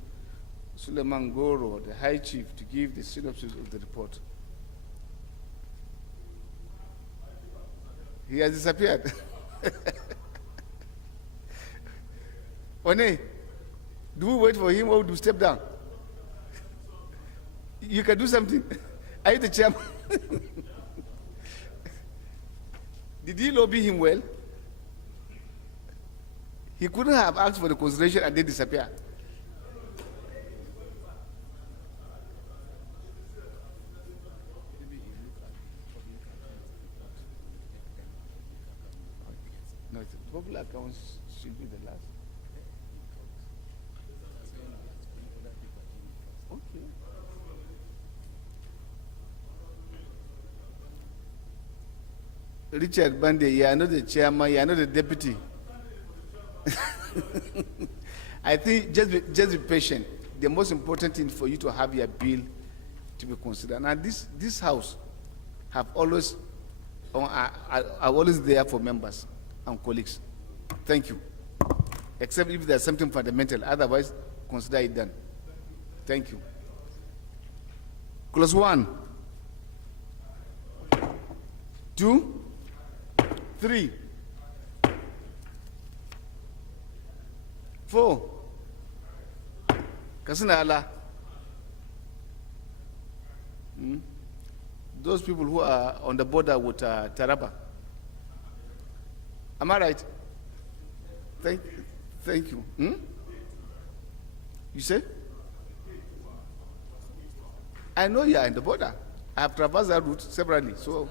Suleiman Goro, the High Chief, to give the synopsis of the report. He has disappeared. One, do we wait for him or do we step down? You can do something. Are you the chairman? Did he lobby him well? He couldn't have asked for the consideration and then disappear. No, the popular accounts should be the last. Okay. Richard Bande, you are not the chairman, you are not the deputy. I think just be patient. The most important thing for you to have your bill to be considered. Now this house have always are always there for members and colleagues. Thank you. Except if there's something fundamental, otherwise consider it done. Thank you. Clause 1, 2, 3, 4. Kasina Allah. Those people who are on the border with Taraba. Am I right? Thank you. You say? I know you are in the border. I have traversed that route severally, so.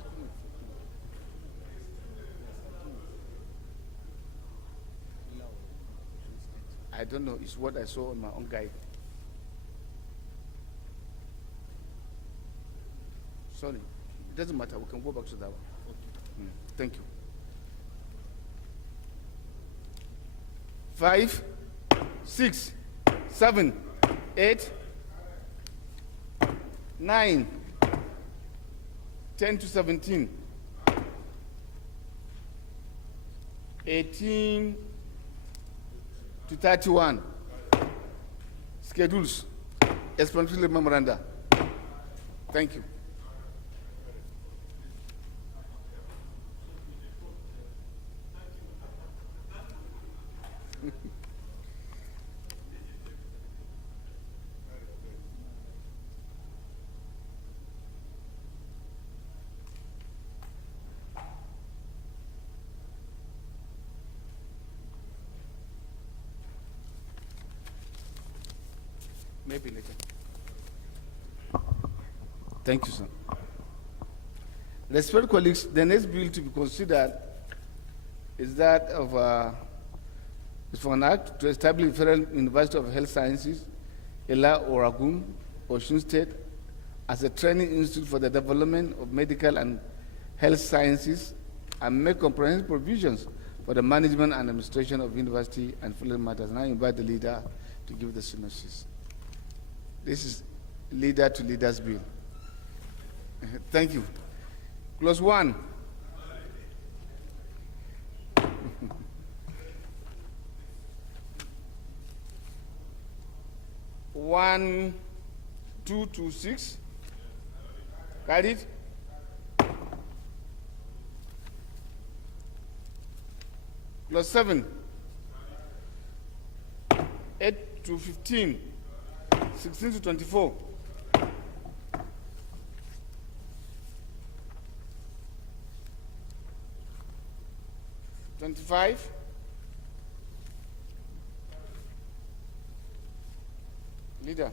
I don't know. It's what I saw on my own guide. Sorry. It doesn't matter. We can go back to that one. Thank you. 5, 6, 7, 8, 9, 10 to 17, 18 to 31. Schedules, explanatory memoranda. Thank you. Maybe later. Thank you, sir. Respected colleagues, the next bill to be considered is that of is for an act to establish Federal University of Health Sciences, Ela Oregon, Osun State, as a training institute for the development of medical and health sciences, and make comprehensive provisions for the management and administration of university and federal matters. And I invite the leader to give the synopsis. This is leader to leaders bill. Thank you. Clause 1. One, 2 to 6. Carried. Clause 7. 8 to 15. 16 to 24. Leader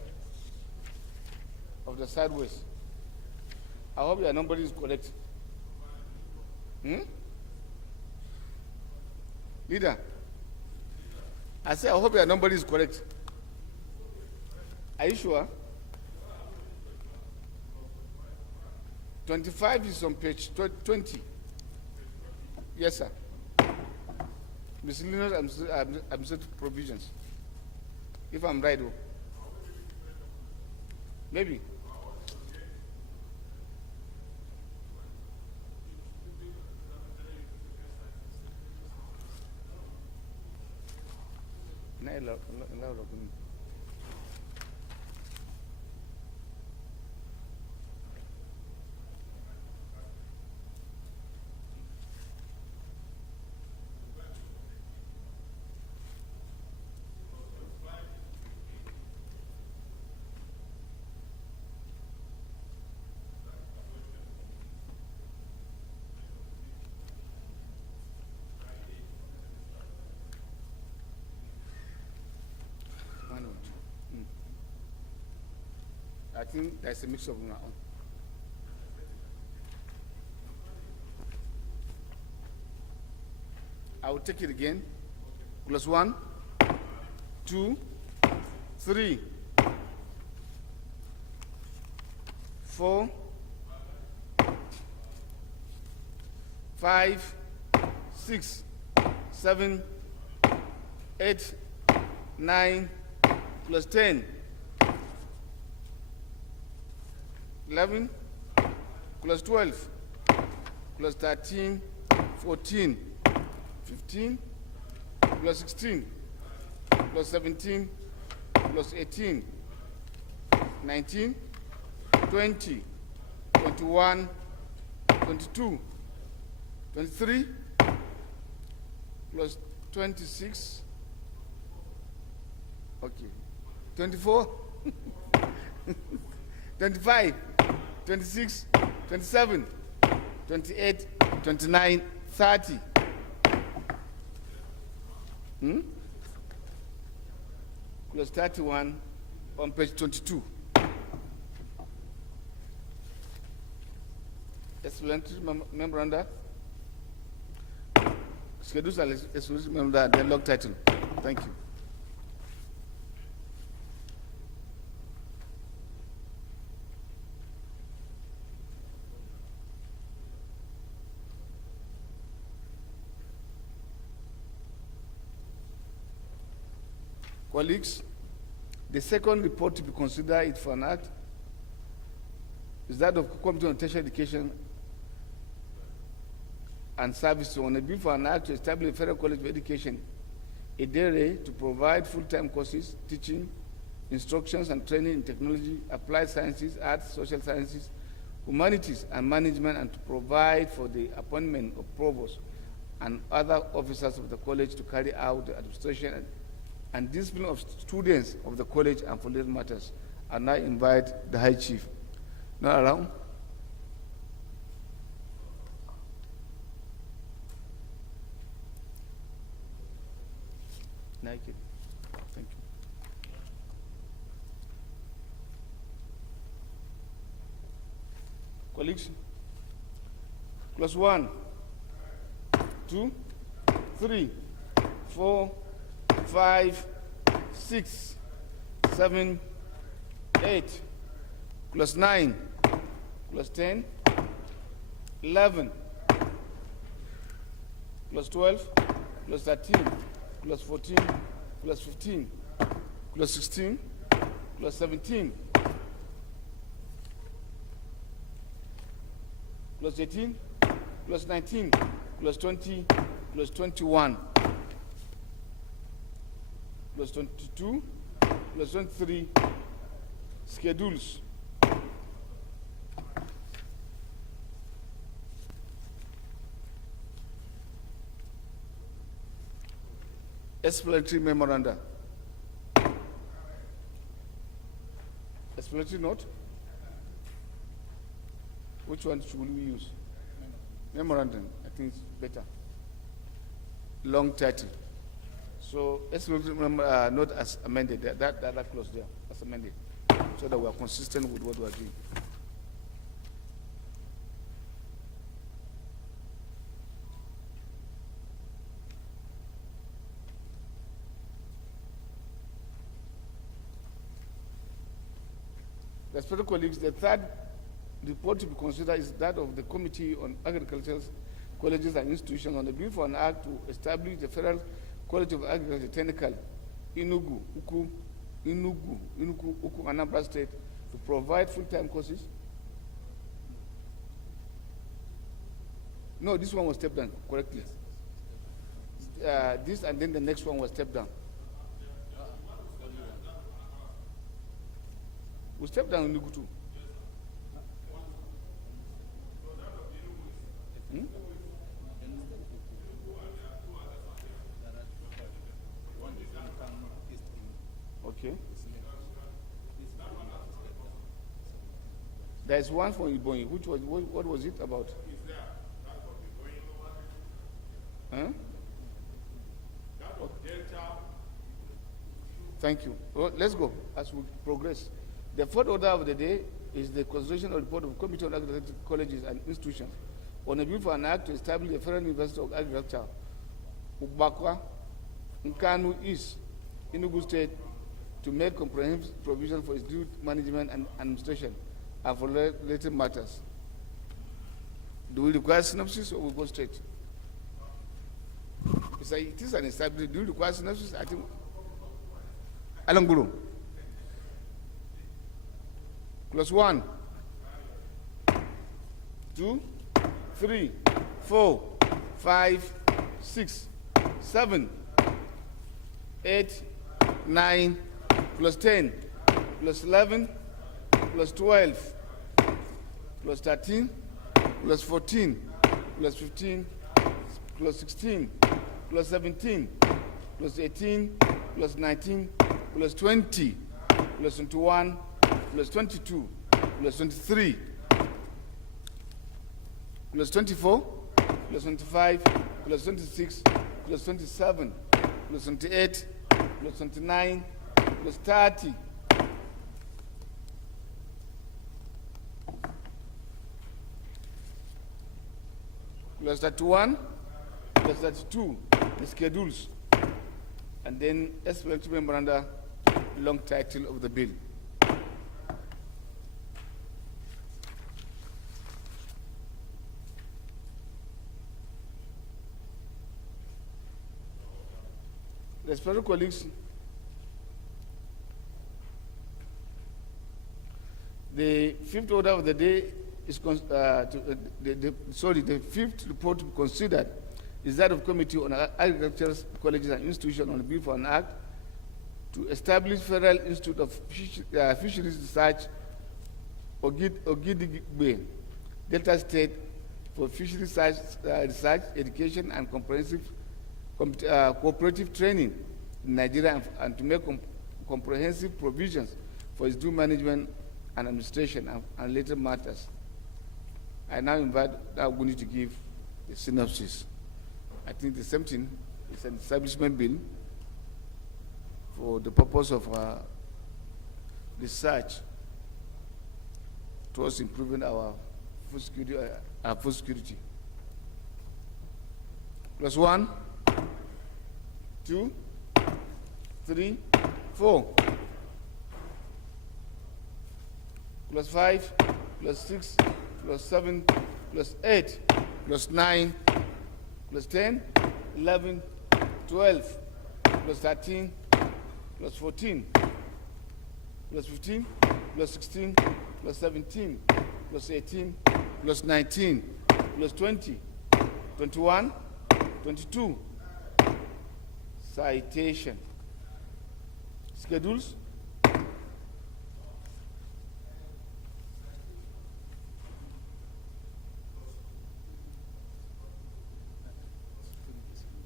of the Southwest. I hope your number is correct. Leader, I say I hope your number is correct. Are you sure? 25 is on page 20. Yes, sir. Miscellaneous administrative provisions. If I'm right, maybe. I think there's a mix of now. I will take it again. Plus 1, 2, 3, 4, 5, 6, 7, 8, 9, plus 10. 11, plus 12, plus 13, 14, 15, plus 16, plus 17, plus 18, 19, 20, 21, 22, 23, plus 26, okay, 24, 25, 26, 27, 28, 29, 30. Plus 31 on page 22. Explanatory memoranda. Schedules and explanatory memoranda, the log title. Thank you. Colleagues, the second report to be considered for an act is that of Committee on Tertiary Education and Services on a bill for an act to establish a Federal College of Education, a DERE, to provide full-time courses, teaching, instructions and training in technology, applied sciences, arts, social sciences, humanities and management, and to provide for the appointment of provosts and other officers of the college to carry out the administration and discipline of students of the college and for legal matters. I now invite the High Chief. Not around? Naked. Thank you. Colleagues, class 1, 2, 3, 4, 5, 6, 7, 8, class 9, class 10, 11, class 12, class 13, class 14, class 15, class 16, class 17, class 18, class 19, class 20, class 21, class 22, class 23, schedules. Explanatory memoranda. Explanatory note? Which one should we use? Memorandum, I think it's better. Long title. So explanatory note as amended, that clause there, as amended, so that we are consistent with what we are doing. Respected colleagues, the third report to be considered is that of the Committee on Agricultural Colleges and Institutions on the bill for an act to establish the Federal College of Agriculture Technical, Enugu, Uku, Anambra State, to provide full-time courses. No, this one was stepped down correctly. This and then the next one was stepped down. We stepped down in Enugu too. Hmm? Okay. There is one from Ibonyi. Which was what was it about? Huh? Thank you. Well, let's go as we progress. The fourth order of the day is the consideration of the report of Committee on Agricultural Colleges and Institutions on a bill for an act to establish the Federal University of Agriculture, Ubakwa, Nkanu East, Enugu State, to make comprehensive provision for its due management and administration and for related matters. Do we require synopsis or we go straight? It is an established. Do you require synopsis? I think. Alanguru. Class 1, 2, 3, 4, 5, 6, 7, 8, 9, plus 10, plus 11, plus 12, plus 13, plus 14, plus 15, plus 16, plus 17, plus 18, plus 19, plus 20, plus 21, plus 22, plus 23, plus 24, plus 25, plus 26, plus 27, plus 28, plus 29, plus 30, plus 31, plus 32, the schedules, and then explanatory memoranda, long title of the bill. Respected colleagues, The fifth order of the day is, the fifth report to be considered is that of Committee on Agricultural Colleges and Institutions on the bill for an act to establish Federal Institute of Fisheries Research, Ogidigbe, Delta State, for fisheries research, education, and comprehensive cooperative training in Nigeria, and to make comprehensive provisions for its due management and administration and related matters. I now invite Aguni to give the synopsis. I think the same thing is an establishment bill for the purpose of research towards improving our food security. Plus 1, 2, 3, 4. Plus 5, plus 6, plus 7, plus 8, plus 9, plus 10, 11, 12, plus 13, plus 14, plus 15, plus 16, plus 17, plus 18, plus 19, plus 20, 21, 22. Citation. Schedules.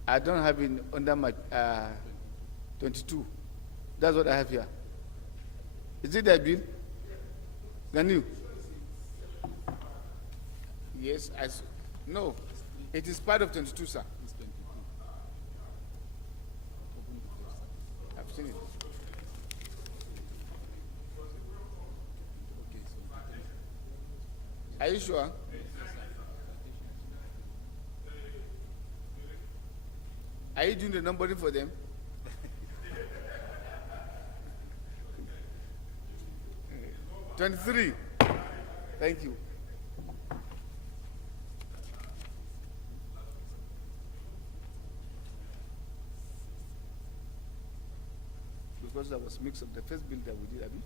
I don't have it under my 22. That's what I have here. Is it that bill? Can you? Yes, no. It is part of 22, sir. I've seen it. Are you sure? Are you doing the numbering for them? $23. Thank you. Because that was mix of the first bill that we did, Abi.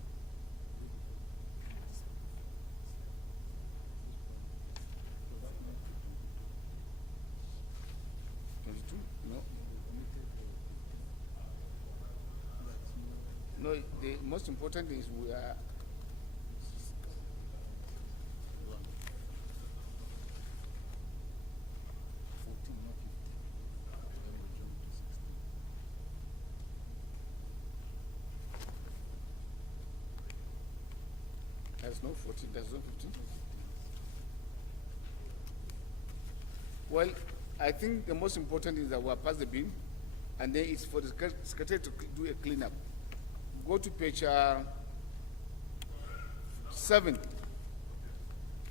No, the most important is we are there's no 14, there's no 15. Well, I think the most important is that we are past the bill, and then it's for the secretary to do a cleanup. Go to page 7.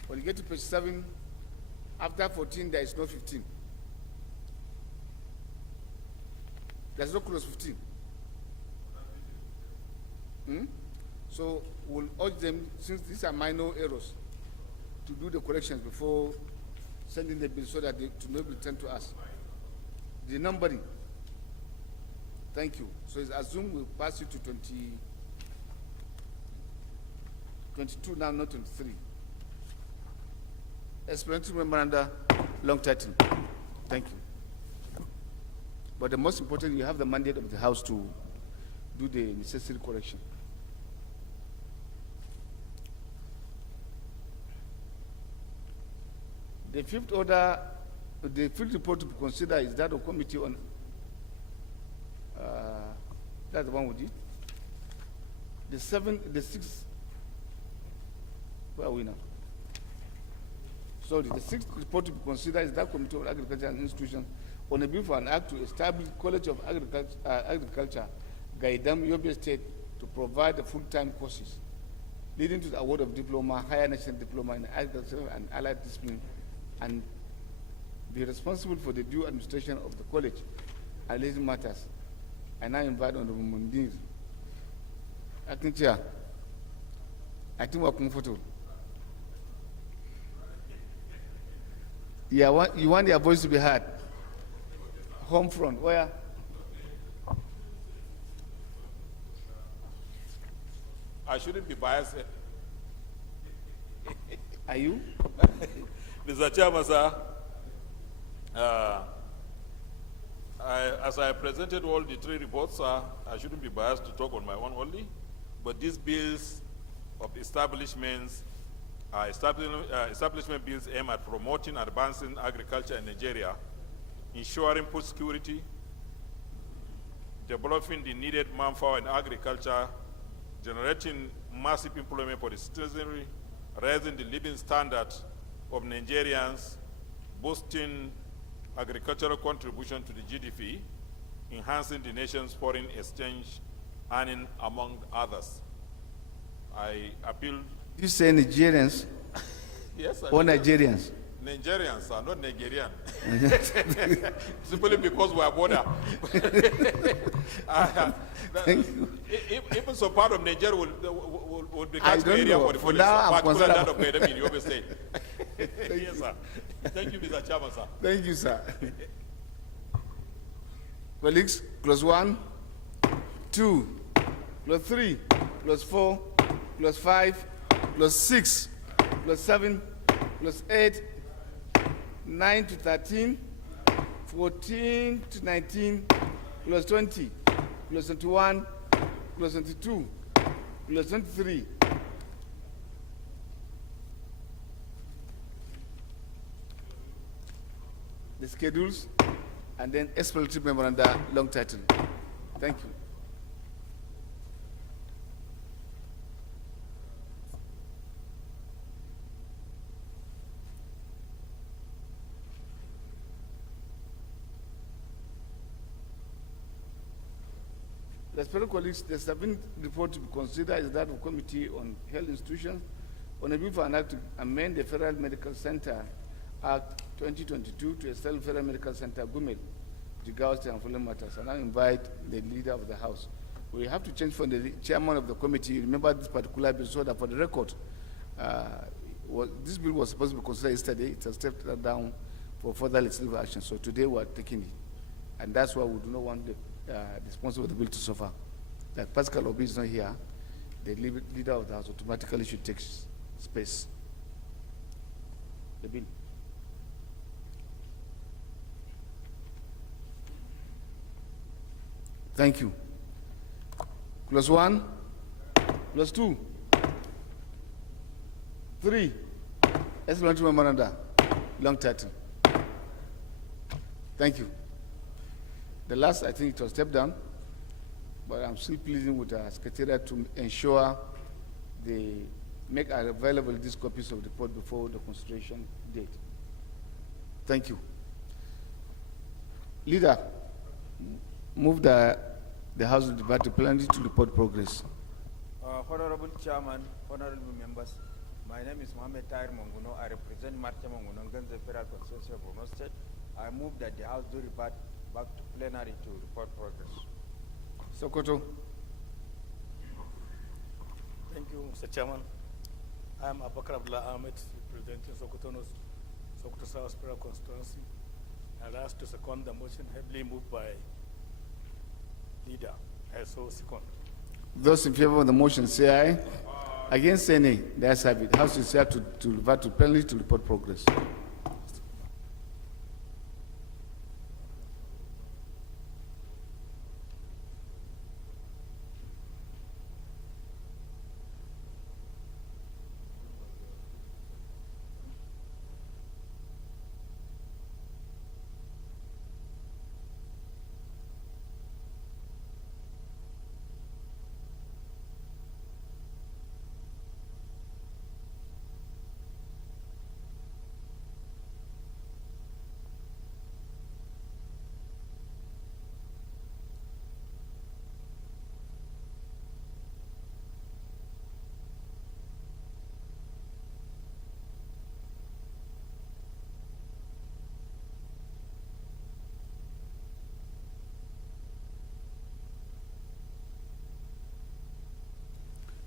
When you get to page 7, after 14, there is no 15. There's no clause 15. So we'll urge them, since these are minor errors, to do the corrections before sending the bill so that they to not be returned to us. The numbering. Thank you. So it's assumed we'll pass you to 22 now, not 23. Explanatory memoranda, long title. Thank you. But the most important, you have the mandate of the House to do the necessary correction. The fifth order, the fifth report to be considered is that of Committee on that's the one we did. The sixth, where are we now? Sorry, the sixth report to be considered is that Committee on Agriculture and Institutions on a bill for an act to establish College of Agriculture, Gaidam, Yobe State, to provide the full-time courses leading to the award of diploma, higher national diploma in agriculture and allied discipline, and be responsible for the due administration of the college and related matters. I now invite Honorable Mundir. Acting Chair, I think we're comfortable. Yeah, you want your voice to be heard. Home front, where? I shouldn't be biased. Are you? Mr. Chairman, sir, as I presented all the three reports, sir, I shouldn't be biased to talk on my own only, but these bills of establishments, establishment bills aim at promoting and advancing agriculture in Nigeria, ensuring food security, developing the needed manpower in agriculture, generating massive employment for the citizenry, raising the living standard of Nigerians, boosting agricultural contribution to the GDP, enhancing the nation's foreign exchange earning, among others. I appeal. You say Nigerians? Yes, or Nigerians? Nigerians are not Nigerian. Simply because we are border. Even so, part of Nigeria will become area for the police, particularly that of Gaidam in Yobe State. Yes, sir. Thank you, Mr. Chairman, sir. Thank you, sir. Colleagues, clause 1, 2, clause 3, clause 4, clause 5, clause 6, clause 7, clause 8, 9 to 13, 14 to 19, clause 20, clause 21, clause 22, clause 23. The schedules, and then explanatory memoranda, long title. Thank you. Respected colleagues, the second report to be considered is that of Committee on Health Institutions on a bill for an act to amend the Federal Medical Center Act 2022 to establish Federal Medical Center Gumel, Jigawa State and following matters. And I invite the leader of the House. We have to change from the chairman of the committee. Remember this particular bill so that for the record, this bill was supposed to be considered yesterday. It has stepped down for further legislative action. So today we are taking it. And that's why we do not want the sponsor of the bill to suffer. That Pascal Obi is not here, the leader of the House automatically should take space. The bill. Thank you. Clause 1, clause 2, 3, explanatory memoranda, long title. Thank you. The last, I think it was stepped down, but I'm still pleading with the Secretariat to ensure they make available these copies of the report before the constitution date. Thank you. Leader, move the House of Debate Plenary to report progress. Honorable Chairman, honorable members, my name is Mohamed Tahir Monguno. I represent Marcha Monguno, Ganze Federal Constituency of Borno State. I move that the House do revert back to plenary to report progress. Sokoto. Thank you, Mr. Chairman. I am Abakar Abdullah Ahmed, representing Sokoto South Federal Constituency. I'll ask to second the motion heavily moved by leader. I so second. Those in favor of the motion say aye. Against say nay. The ayes have it. House is here to revert to plenary to report progress.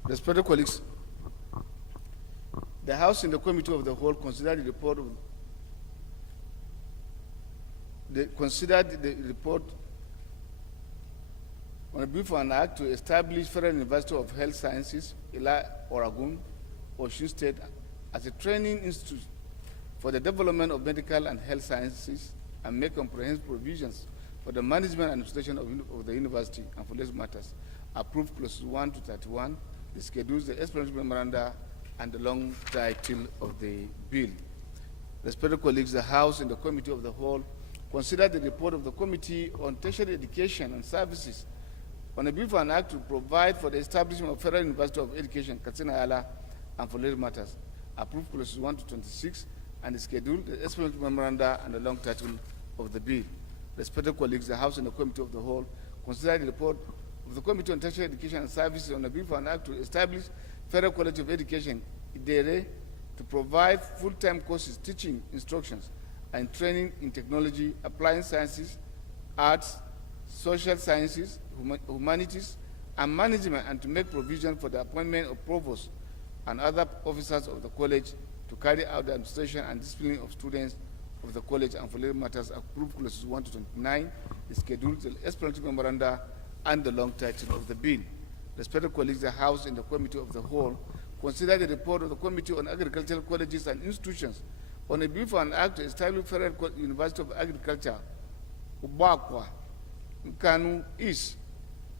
Respected colleagues, the House in the Committee of the Whole considered the report on a bill for an act to establish Federal University of Health Sciences, Ila Oregon, Osun State, as a training institute for the development of medical and health sciences and make comprehensive provisions for the management and administration of the university and for these matters. Approved clauses 1 to 31, the schedules, the explanatory memoranda, and the long title of the bill. Respected colleagues, the House and the Committee of the Whole consider the report of the Committee on Tertiary Education and Services on a bill for an act to provide for the establishment of Federal University of Education, Katsina Ala, and for related matters. Approved clauses 1 to 26, and the schedule, the explanatory memoranda, and the long title of the bill. Respected colleagues, the House and the Committee of the Whole consider the report of the Committee on Tertiary Education and Services on a bill for an act to establish Federal College of Education, IDERE, to provide full-time courses, teaching, instructions, and training in technology, applying sciences, arts, social sciences, humanities, and management, and to make provision for the appointment of provosts and other officers of the college to carry out the administration and discipline of students of the college and for related matters. Approved clauses 1 to 29, the schedule, the explanatory memoranda, and the long title of the bill. Respected colleagues, the House and the Committee of the Whole consider the report of the Committee on Agricultural Colleges and Institutions on a bill for an act to establish Federal University of Agriculture, Ubakwa, Nkanu East,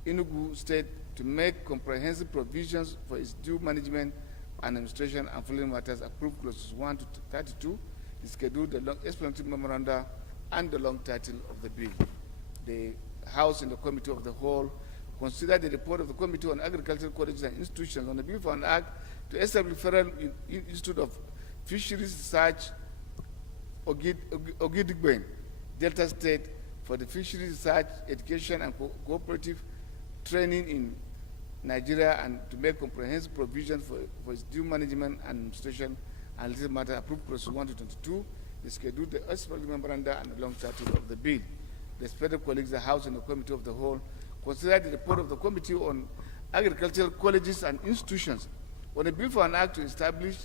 Enugu State, to make comprehensive provisions for its due management and administration and following matters. Approved clauses 1 to 32, the schedule, the long explanatory memoranda, and the long title of the bill. The House and the Committee of the Whole consider the report of the Committee on Agricultural Colleges and Institutions on the bill for an act to establish Federal Institute of Fisheries Research, Ogidigben, Delta State, for the fisheries research, education, and cooperative training in Nigeria, and to make comprehensive provisions for its due management and administration and related matter. Approved clauses 1 to 22, the schedule, the explanatory memoranda, and the long title of the bill. Respected colleagues, the House and the Committee of the Whole consider the report of the Committee on Agricultural Colleges and Institutions on a bill for an act to establish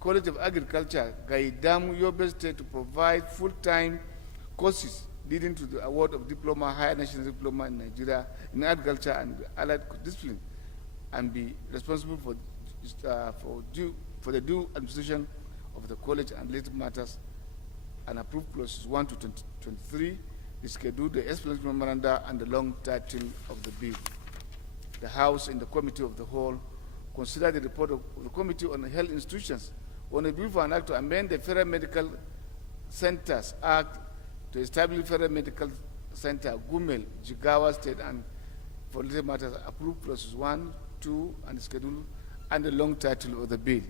College of Agriculture, Gaidamu, Yobe State, to provide full-time courses leading to the award of diploma, higher national diploma in Nigeria in agriculture and allied discipline, and be responsible for the due administration of the college and related matters. And approved clauses 1 to 23, the schedule, the explanatory memoranda, and the long title of the bill. The House and the Committee of the Whole consider the report of the Committee on Health Institutions on a bill for an act to amend the Federal Medical Centers Act to establish Federal Medical Center, Gumel, Jigawa State, and for related matters. Approved clauses 1, 2, and the schedule, and the long title of the bill.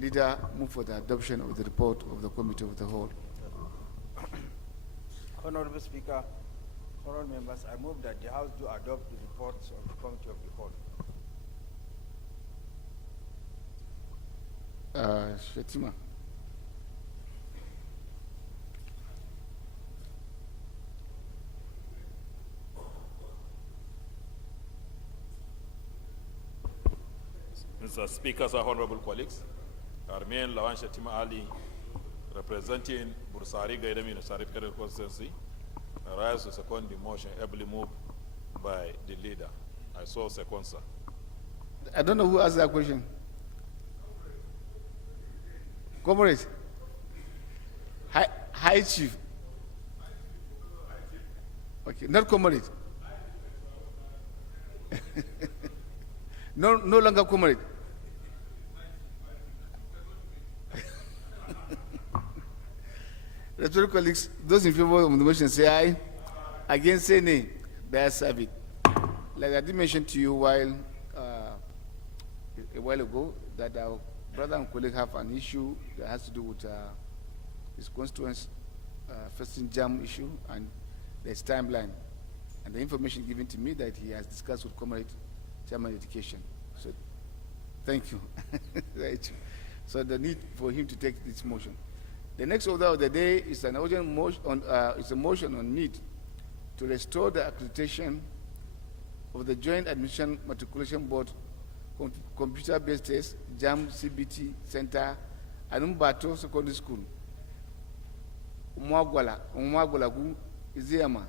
Leader, move for the adoption of the report of the Committee of the Whole. Honorable Speaker, honorable members, I move that the House do adopt the reports of the Committee of the Whole. Shetima. Mr. Speaker, sir, honorable colleagues, I remain Lawan Shetima Ali, representing Bursari Gaidam Unusari Federal Constituency. I rise to second the motion ably moved by the leader. I saw second, sir. I don't know who asked that question. Comrade. High Chief. Okay, not comrade. No longer comrade. Respected colleagues, those in favor of the motion say aye. Against say nay. The ayes have it. Like I did mention to you a while ago, that our brother and colleague have an issue that has to do with his constituents facing jam issue, and there's timeline. And the information given to me that he has discussed with Comrade Chairman Education. So, thank you. Right. So the need for him to take this motion. The next order of the day is an urgent motion it's a motion on need to restore the accreditation of the Joint Admission Matriculation Board computer-based test, JAM CBT Center, Anumbato Secondary School, Umwagwalagu, Iziama,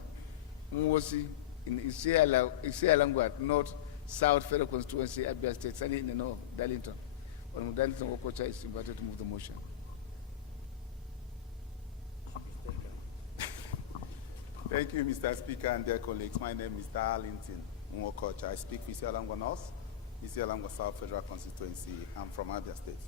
Mwosi, in Isialangwa, North, South Federal Constituency, Abia State, Sunny in the north, Darlington. Honorable Danton Okocha is invited to move the motion. Thank you, Mr. Speaker and dear colleagues. My name is Darlington Nwokocha. I speak for Isialangwa North, Isialangwa South Federal Constituency. I'm from Abia State.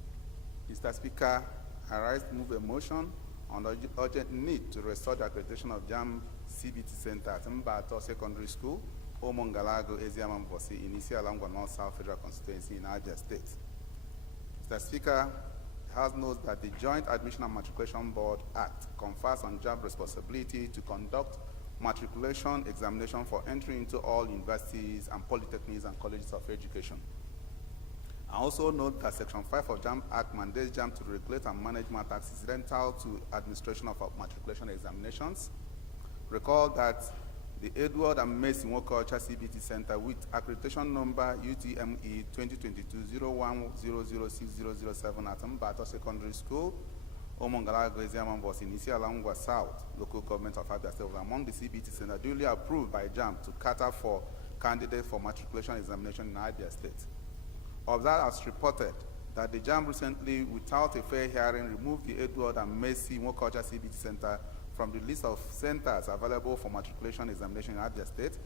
Mr. Speaker, I rise to move a motion on the urgent need to restore the accreditation of JAM CBT Center at Mbato Secondary School, Omongalago, Eziamambosi, in Isialangwa North South Federal Constituency in Abia State. Mr. Speaker, the House knows that the Joint Admission and Matriculation Board Act confers on JAM responsibility to conduct matriculation examination for entry into all universities and polytechnics and colleges of education. I also note that Section 5 of JAM Act mandates JAM to regulate and manage matters incidental to administration of matriculation examinations. Recall that the Edward and Macy Nwokocha CBT Center with accreditation number UTME 2022-01006007 at Mbato Secondary School, Omongalago, Eziamambosi, in Isialangwa South, local government of Abia State, was among the CBT Center duly approved by JAM to cater for candidates for matriculation examination in Abia State. Observed as reported that the JAM recently, without a fair hearing, removed the Edward and Macy Nwokocha CBT Center from the list of centers available for matriculation examination in Abia State,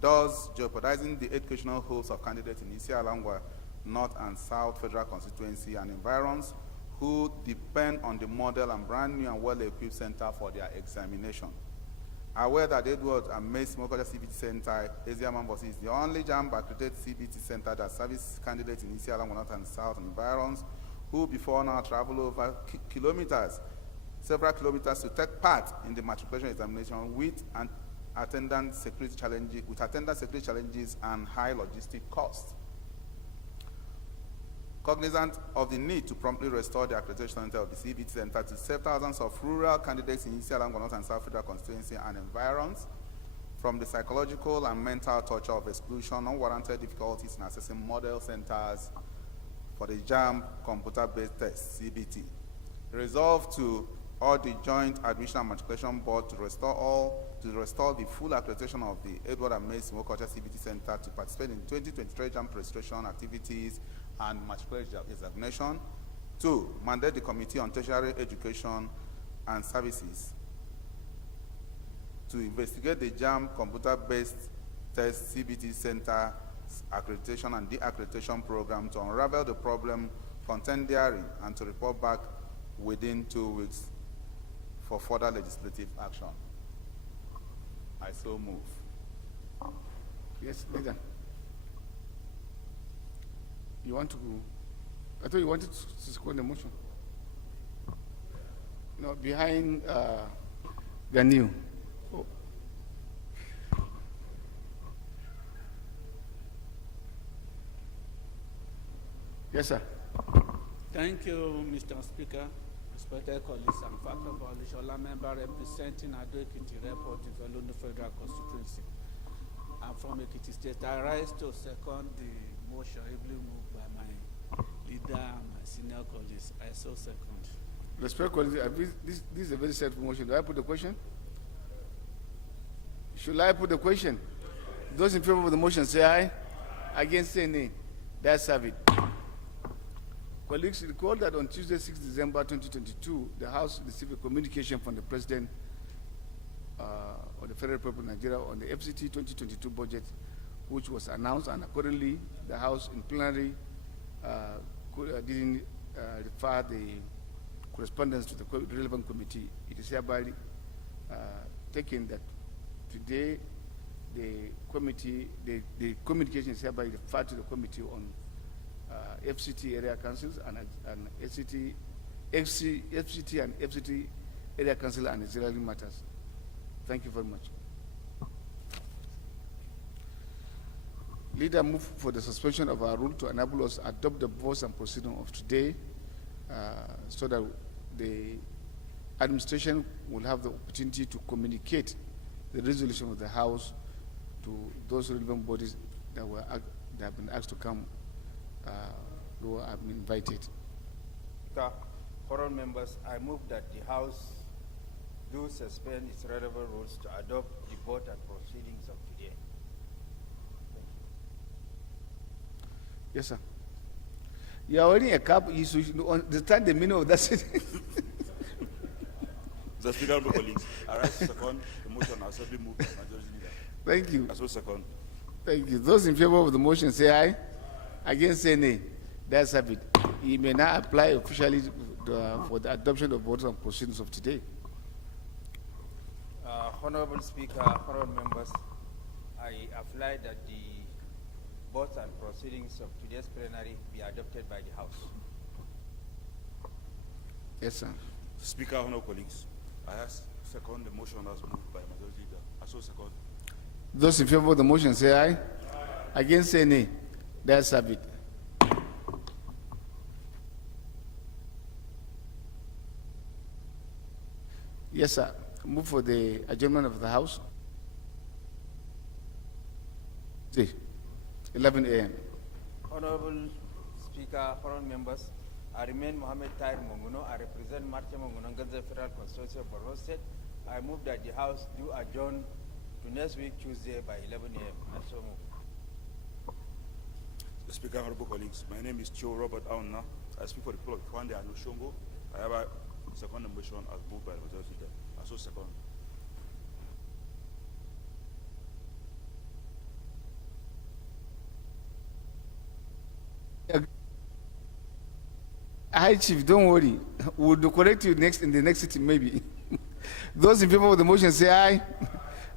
thus jeopardizing the educational hopes of candidates in Isialangwa North and South Federal Constituency and environs who depend on the model and brand new and well-equipped center for their examination. Aware that Edward and Mace Mokoja CBT Center, Eziamambosi, is the only JAM accredited CBT center that services candidates in Isialangwa North and South environs who before now travel over several kilometers to take part in the matriculation examination with attendant security challenges and high logistic costs. Cognizant of the need to promptly restore the accreditation center of the CBT Center to save thousands of rural candidates in Isialangwa North and South Federal Constituency and environs from the psychological and mental torture of exclusion, unwarranted difficulties in accessing model centers for the JAM computer-based test, CBT. Resolved to urge the Joint Admission and Matriculation Board to restore the full accreditation of the Edward and Mace Nwokocha CBT Center to participate in 2023 JAM registration activities and matriculation examination. 2, mandate the Committee on Tertiary Education and Services to investigate the JAM computer-based test CBT Center accreditation and deaccreditation program to unravel the problem contained therein and to report back within 2 weeks for further legislative action. I so move. Yes, Leader. You want to go? I thought you wanted to second the motion. No, behind Ganiu. Oh. Yes, sir. Thank you, Mr. Speaker. Respected colleagues, I'm Factor Bolishola, member representing Ado-Ekiti Report Development Federal Constituency. I'm from Ekiti State. I rise to second the motion ably moved by my leader and my senior colleagues. I so second. Respect colleagues, this is a very sad motion. Do I put the question? Should I put the question? Those in favor of the motion say aye. Against say nay. That's have it. Colleagues, recall that on Tuesday, 6 December 2022, the House received a communication from the President of the Federal Republic of Nigeria on the FCT 2022 budget, which was announced, and accordingly, the House in plenary didn't refer the correspondence to the relevant committee. It is hereby taken that today the communication is hereby referred to the committee on FCT area councils and FCT and FCT area council and its related matters. Thank you very much. Leader, move for the suspension of our rule to enable us to adopt the voice and proceeding of today, so that the administration will have the opportunity to communicate the resolution of the House to those relevant bodies that have been asked to come, who have been invited. Honourable members, I move that the House do suspend its relevant rules to adopt the vote and proceedings of today. Yes, sir. You are wearing a cap, you should understand the meaning of that sentence. Mr. Speaker, honorable colleagues, I rise to second the motion as assembly moved by majority leader. Thank you. I so second. Thank you. Those in favor of the motion say aye. Against say nay. That's have it. He may now apply officially for the adoption of votes on proceedings of today. Honorable Speaker, honorable members, I apply that the votes and proceedings of today's plenary be adopted by the House. Yes, sir. Speaker, honorable colleagues, I ask second the motion as moved by majority leader. I so second. Those in favor of the motion say aye. Against say nay. That's have it. Yes, sir. Move for the adjournment of the House. See, 11 a.m. Honorable Speaker, honorable members, I remain Mohammed Tahir Monguno. I represent Marche Monguno, Ganze Federal Constituency of Borno State. I move that the House do adjourn to next week, Tuesday by 11 a.m. And so move. Speaker, honorable colleagues, my name is Cho Robert Auna. I speak for the people of Kwande and Oshongo. I have a second motion as moved by the majority leader. I so second. Hi, Chief, don't worry. We'll correct you in the next sitting, maybe. Those in favor of the motion say aye.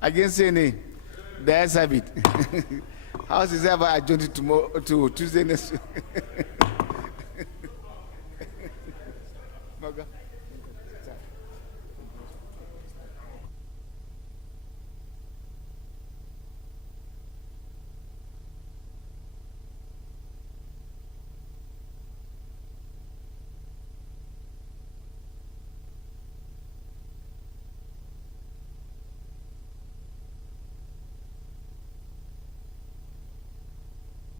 Against say nay. The ayes have it. House is ever adjourned to Tuesday next week.